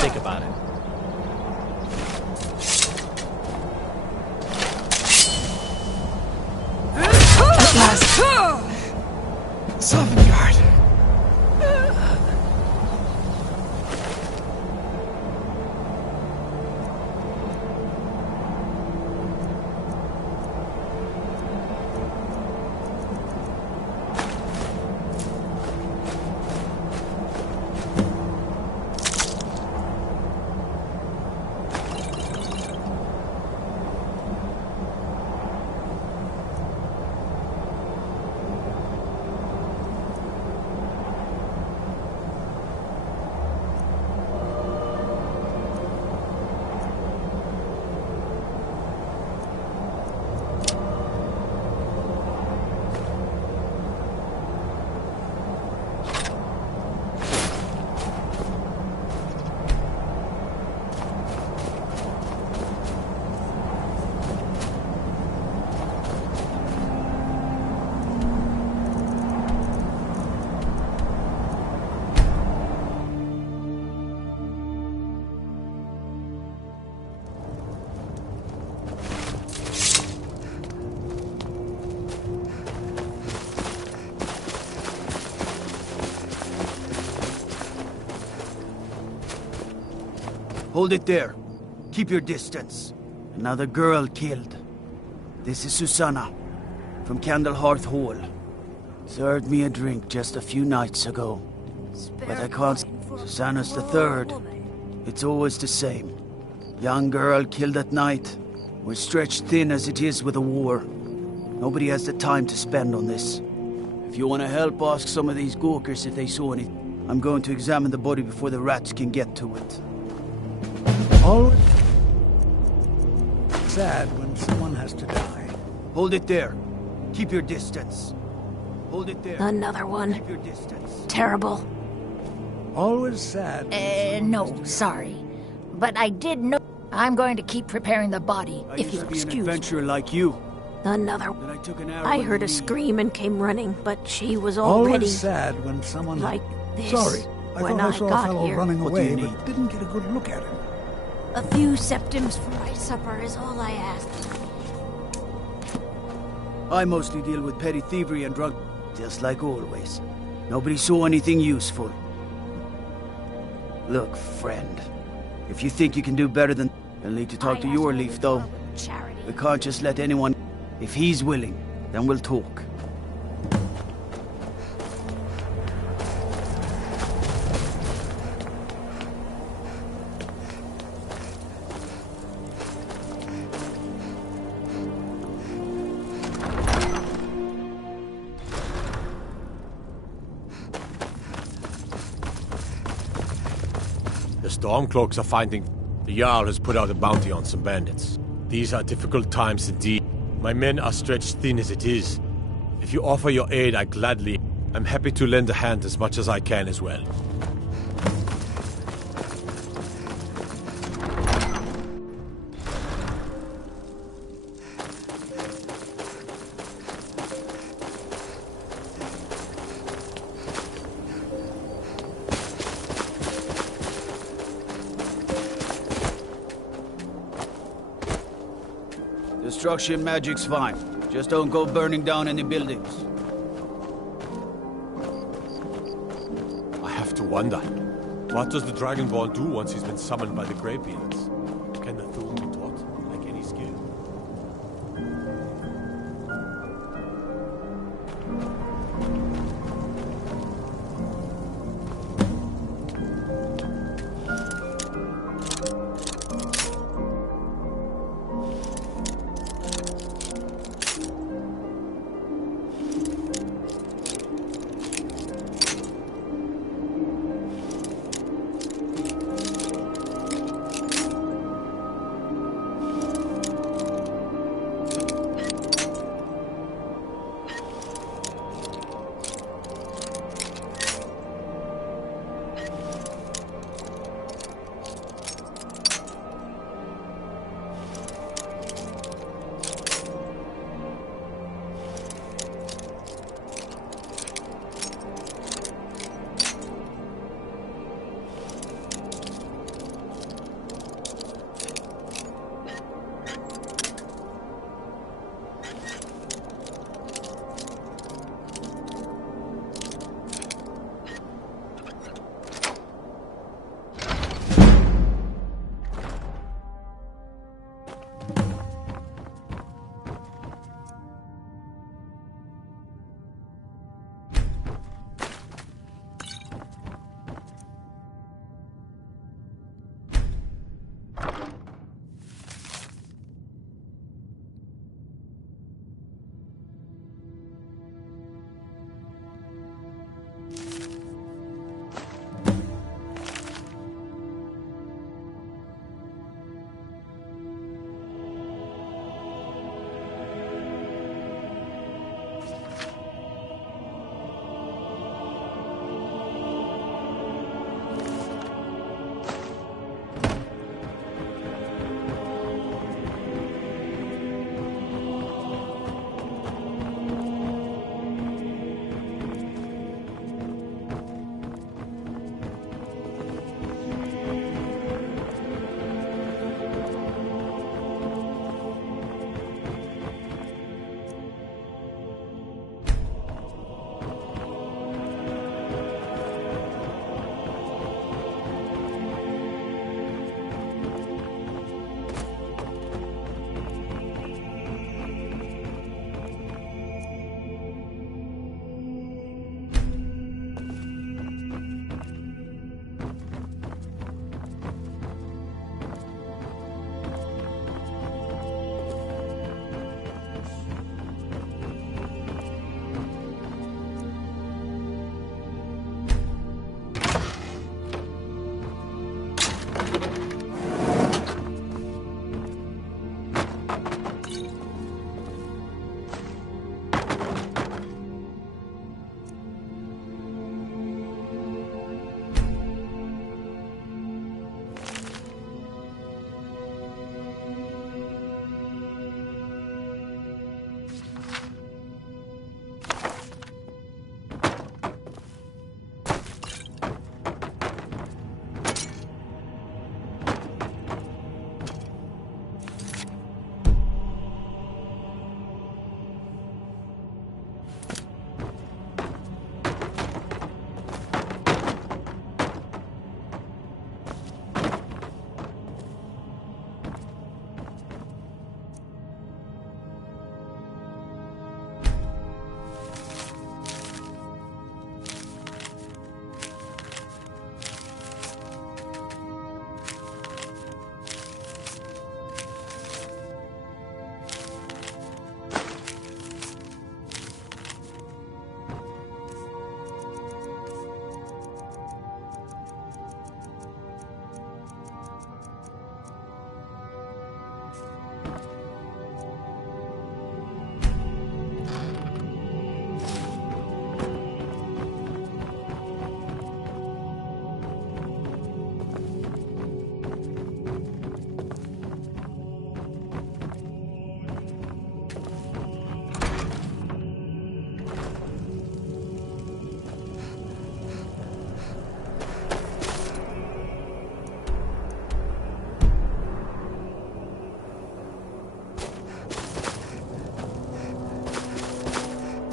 Think about it. At last. Sovngarde. Hold it there. Keep your distance. Another girl killed. This is Susanna, from Candlehearth Hall. Served me a drink just a few nights ago. But I can't... Susanna's the third. It's always the same. Young girl killed at night. We're stretched thin as it is with the war. Nobody has the time to spend on this. If you want to help, ask some of these gawkers if they saw anything. I'm going to examine the body before the rats can get to it. Always sad when someone has to die. Hold it there. Keep your distance. Hold it there. Another one. Keep your distance. Terrible. Always sad. No, sorry. But I did know... I'm going to keep preparing the body, if you'll excuse me. An adventurer like you. Another. Then I took an arrow I heard a in the knee. scream and came running, but she was already... Always sad when someone... like this. Sorry, I when thought I saw a fellow here. running What do you away, need? but didn't get a good look at him. A few septims for my supper is all I ask. I mostly deal with petty thievery and drug... just like always. Nobody saw anything useful. Look, friend. If you think you can do better than... you'll need to talk to your leaf, though. We can't just let anyone... If he's willing, then we'll talk. The Stormcloaks are finding... The Jarl has put out a bounty on some bandits. These are difficult times indeed. My men are stretched thin as it is. If you offer your aid, I gladly... I'm happy to lend a hand as much as I can as well. Destruction magic's fine. Just don't go burning down any buildings. I have to wonder. What does the Dragonborn do once he's been summoned by the Greybeards? Can the Thule be taught, like any skill?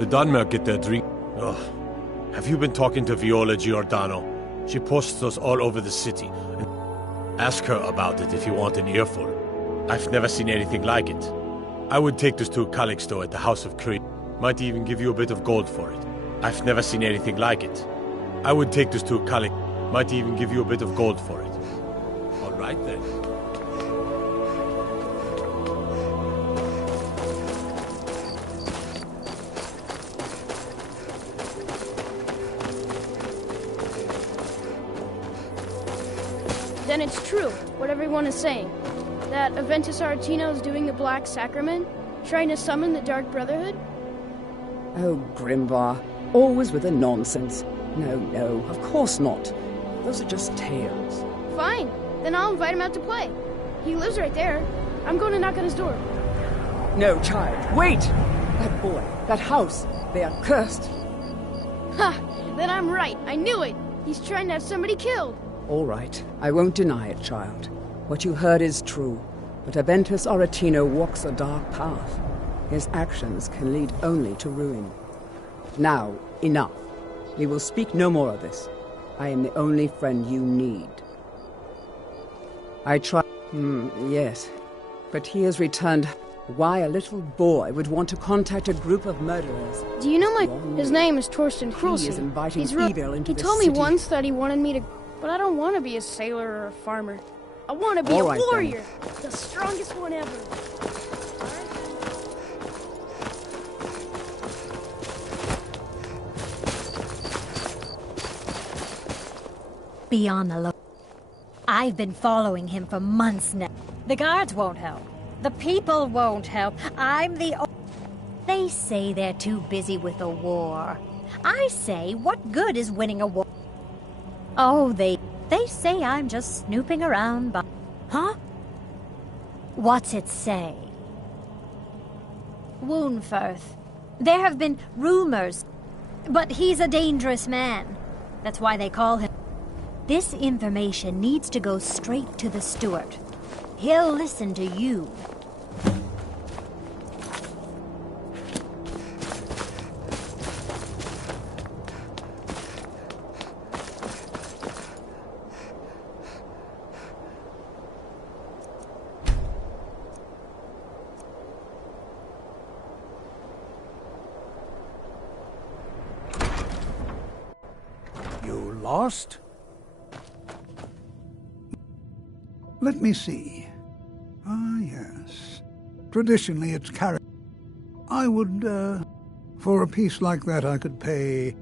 Dunmer get their drink? Ugh. Have you been talking to Viola Giordano? She posts us all over the city. Ask her about it if you want an earful. I've never seen anything like it. I would take this to Calixto at the House of Creed. Might even give you a bit of gold for it. I've never seen anything like it. I would take this to Calixto. Might even give you a bit of gold for it. All right then. Then it's true, what everyone is saying. That Aventus Aretino is doing the Black Sacrament, trying to summon the Dark Brotherhood? Oh, Grimbar, always with the nonsense. No, of course not. Those are just tales. Fine, then I'll invite him out to play. He lives right there. I'm going to knock on his door. No, child, wait! That boy, that house, they are cursed. Ha! Then I'm right, I knew it! He's trying to have somebody killed. All right, I won't deny it, child. What you heard is true, but Aventus Aretino walks a dark path. His actions can lead only to ruin. Now, enough. We will speak no more of this. I am the only friend you need. I try... yes. But he has returned. Why a little boy would want to contact a group of murderers? Do you know his name is Torsten Krulsi. He is inviting He's evil into the He told me city. once that he wanted me to... But I don't want to be a sailor or a farmer. I want to be All a right, warrior. The strongest one ever. Be on the look. I've been following him for months now. The guards won't help. The people won't help. They say they're too busy with the war. I say, what good is winning a war? Oh, they say I'm just snooping around, but... Huh? What's it say? Woundfirth. There have been rumors, but he's a dangerous man. That's why they call him. This information needs to go straight to the steward. He'll listen to you. You lost? Let me see. Ah, yes. Traditionally, it's carried. I would, for a piece like that, I could pay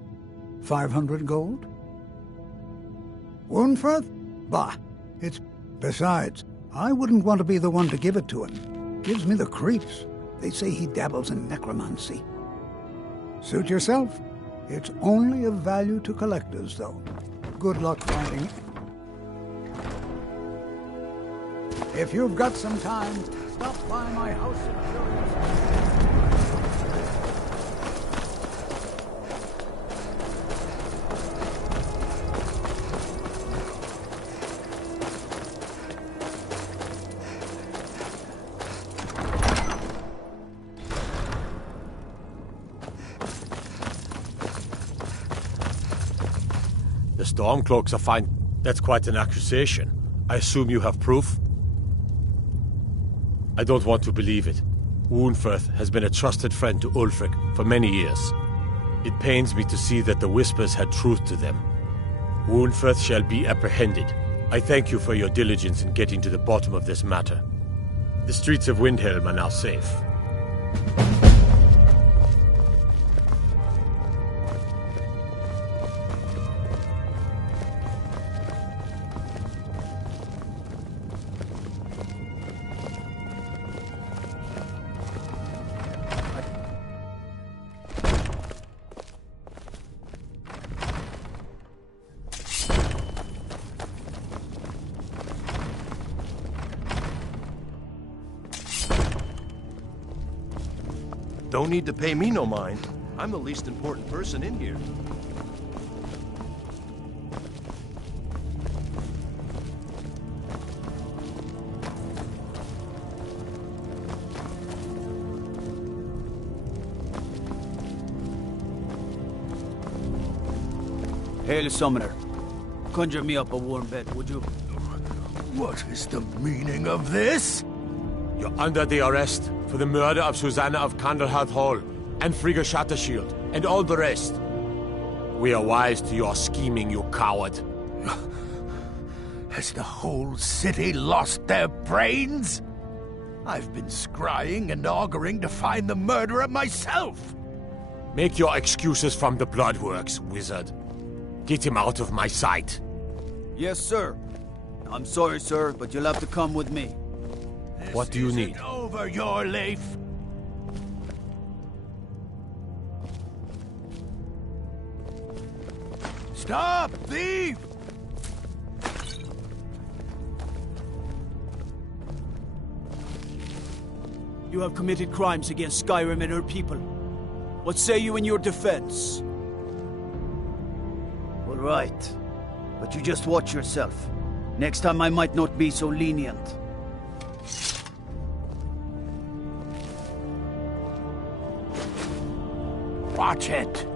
500 gold. Woundfirth? Bah, it's... Besides, I wouldn't want to be the one to give it to him. Gives me the creeps. They say he dabbles in necromancy. Suit yourself. It's only of value to collectors, though. Good luck finding it. If you've got some time, stop by my house in Curious. The Stormcloaks are fine. That's quite an accusation. I assume you have proof? I don't want to believe it. Woundfirth has been a trusted friend to Ulfric for many years. It pains me to see that the Whispers had truth to them. Woundfirth shall be apprehended. I thank you for your diligence in getting to the bottom of this matter. The streets of Windhelm are now safe. Don't need to pay me no mind. I'm the least important person in here. Hail, Summoner. Conjure me up a warm bed, would you? What is the meaning of this? You're under the arrest for the murder of Susanna of Candlehearth Hall, and Frigga Shattershield, and all the rest. We are wise to your scheming, you coward. Has the whole city lost their brains? I've been scrying and auguring to find the murderer myself. Make your excuses from the bloodworks, wizard. Get him out of my sight. Yes, sir. I'm sorry, sir, but you'll have to come with me. What do you need? Over your life. Stop, thief! You have committed crimes against Skyrim and her people. What say you in your defense? All right. But you just watch yourself. Next time I might not be so lenient. Watch it.